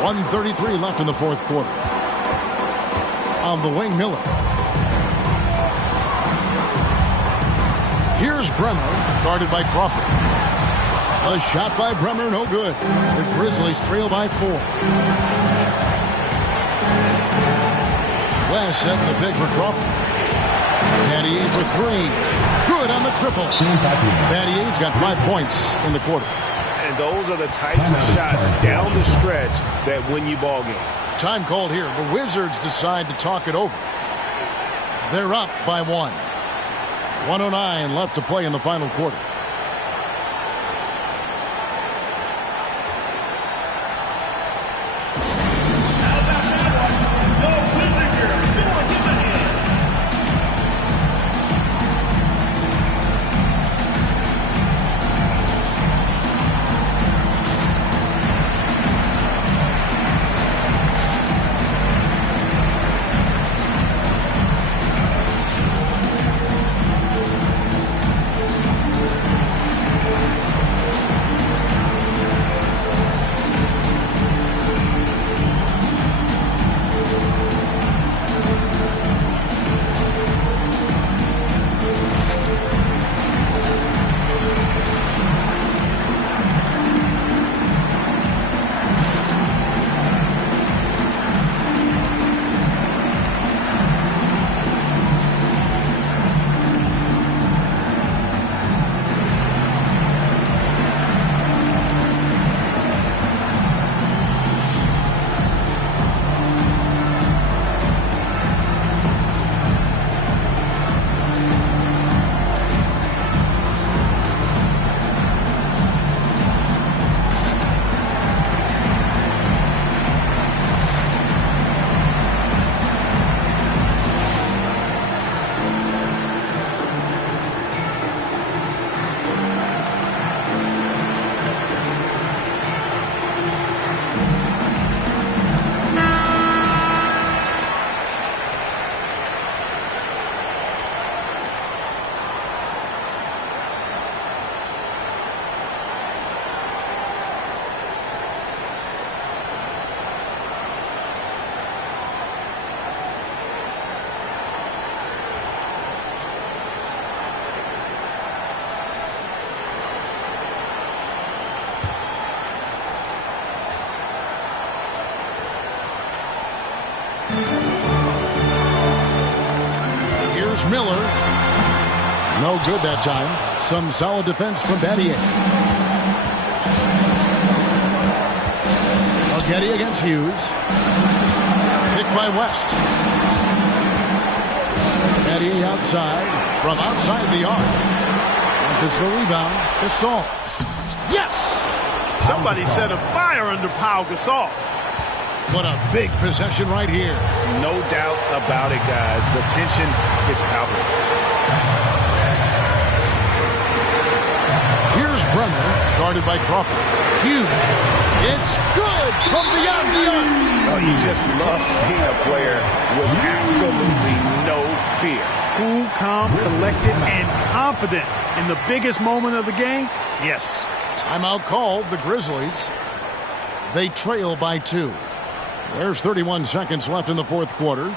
.133 left in the fourth quarter. On the wing, Miller. Here's Bremer, guarded by Crawford. A shot by Bremer, no good. The Grizzlies trail by 4. West setting the pick for Crawford. Battier for 3. Good on the triple. Battier's got 5 points in the quarter. And those are the types of shots down the stretch that win you ball games. Time called here. The Wizards decide to talk it over. They're up by 1. 1:09 left to play in the final quarter. Miller. No good that time. Some solid defense from Battier. Getty against Hughes. Picked by West. Battier outside. From outside the arc. Gets the rebound. Gasol. Yes! Somebody set a fire under Pau Gasol. What a big possession right here. No doubt about it, guys. The tension is palpable. Here's Brenner, guarded by Crawford. Hughes. It's good from beyond the arc. Oh, you just love seeing a player with absolutely no fear. Cool, calm, collected, and confident in the biggest moment of the game. Yes. Timeout called, the Grizzlies. They trail by 2. There's 31 seconds left in the fourth quarter.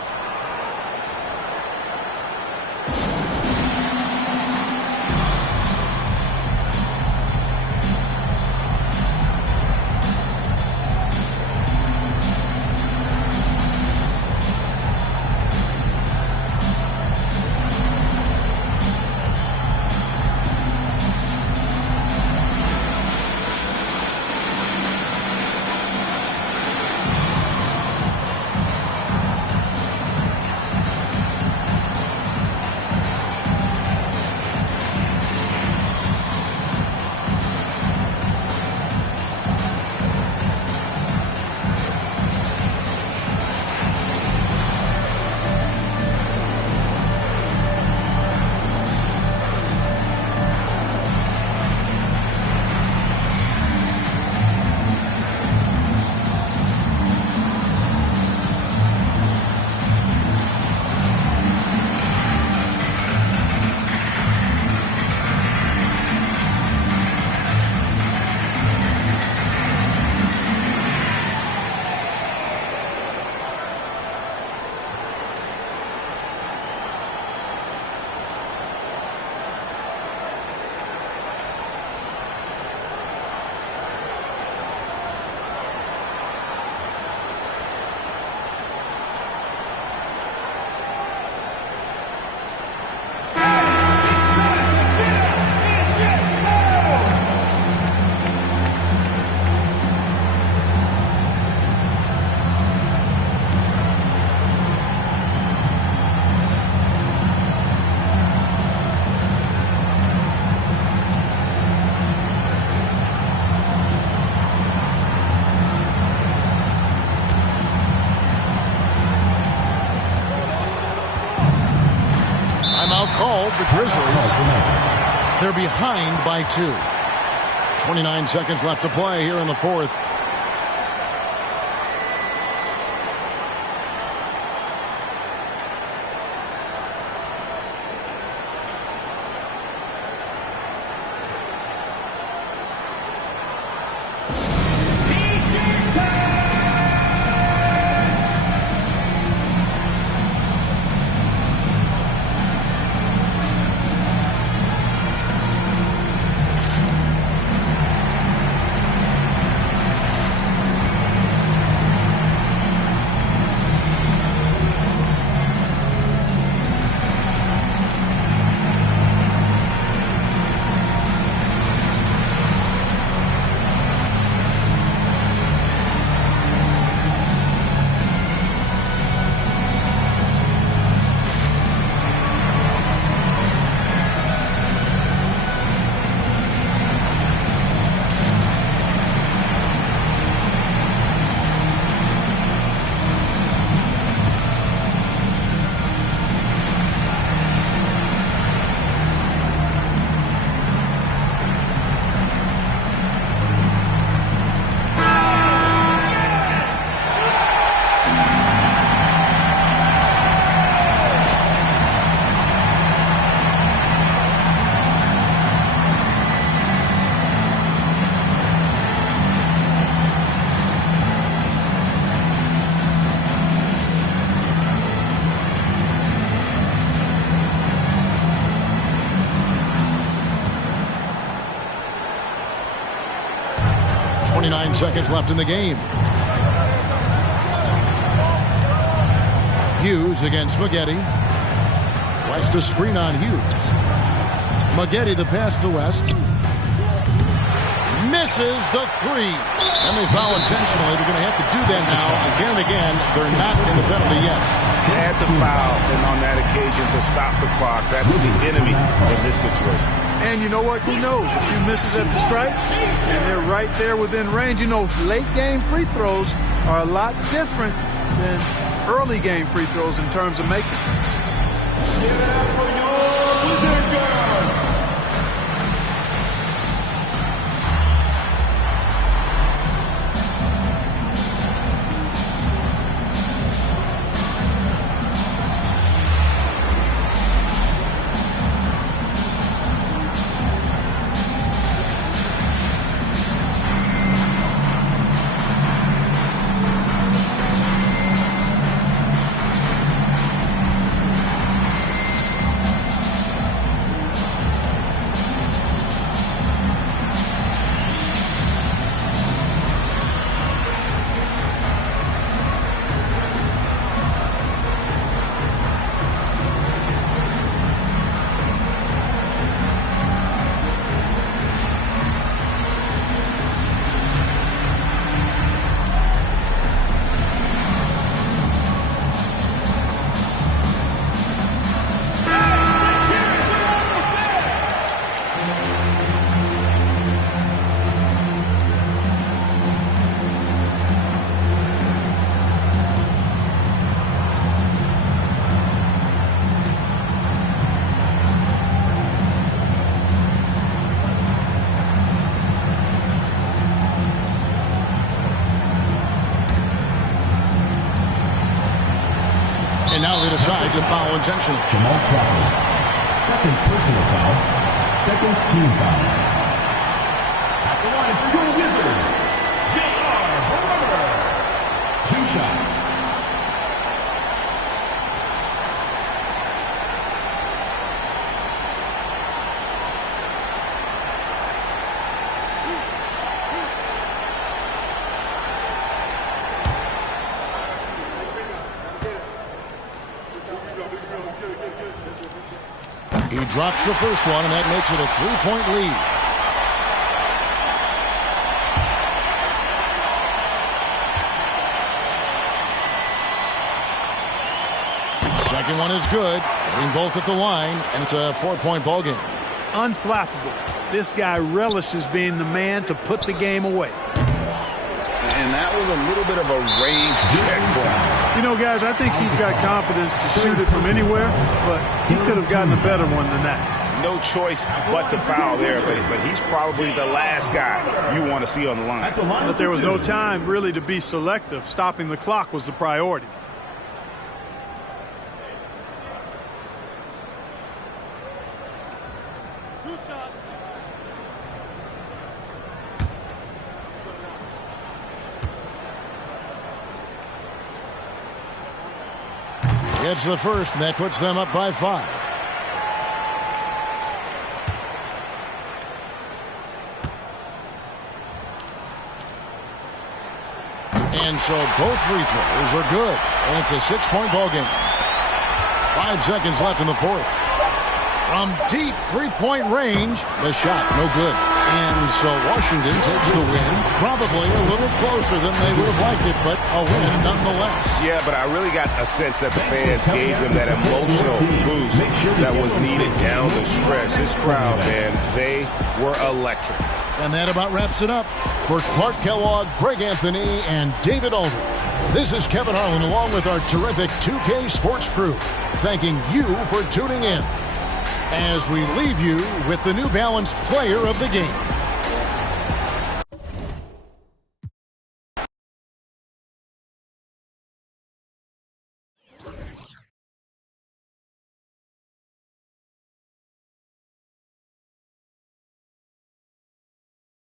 Timeout called, the Grizzlies. They're behind by 2. 29 seconds left to play here in the fourth. Seconds left in the game. Hughes against Spaghetti. West a screen on Hughes. Maggette the pass to West. Misses the three. And they foul intentionally. They're going to have to do that now. Again and again, they're not in the penalty yet. Had to foul, and on that occasion to stop the clock. That's the enemy in this situation. And you know what? He knows a few misses at the stripe, and they're right there within range. You know, late game free throws are a lot different than early game free throws in terms of making. Give it up for your Wizard girls. And now they decide to foul intentionally. Jamal Crawford, second personal foul, second team foul. At the line for your Wizards, J.R. Barometer. 2 shots. He drops the first one, and that makes it a 3-point lead. Second one is good. Hitting both at the line, and it's a 4-point ball game. Unflappable. This guy relishes being the man to put the game away. And that was a little bit of a range check for him. You know, guys, I think he's got confidence to shoot it from anywhere, but he could have gotten a better one than that. No choice but to foul there, but he's probably the last guy you want to see on the line. But there was no time really to be selective. Stopping the clock was the priority. It's the first, and that puts them up by 5. And so both free throws are good, and it's a 6-point ball game. 5 seconds left in the fourth. From deep 3-point range, the shot no good. And so Washington takes the win, probably a little closer than they would have liked it, but a win nonetheless. Yeah, but I really got a sense that the fans gave them that emotional boost that was needed down the stretch. This crowd, man, they were electric. And that about wraps it up. For Clark Kellogg, Greg Anthony, and David Aldridge, this is Kevin Harlan along with our terrific 2K Sports crew, thanking you for tuning in as we leave you with the New Balance Player of the Game.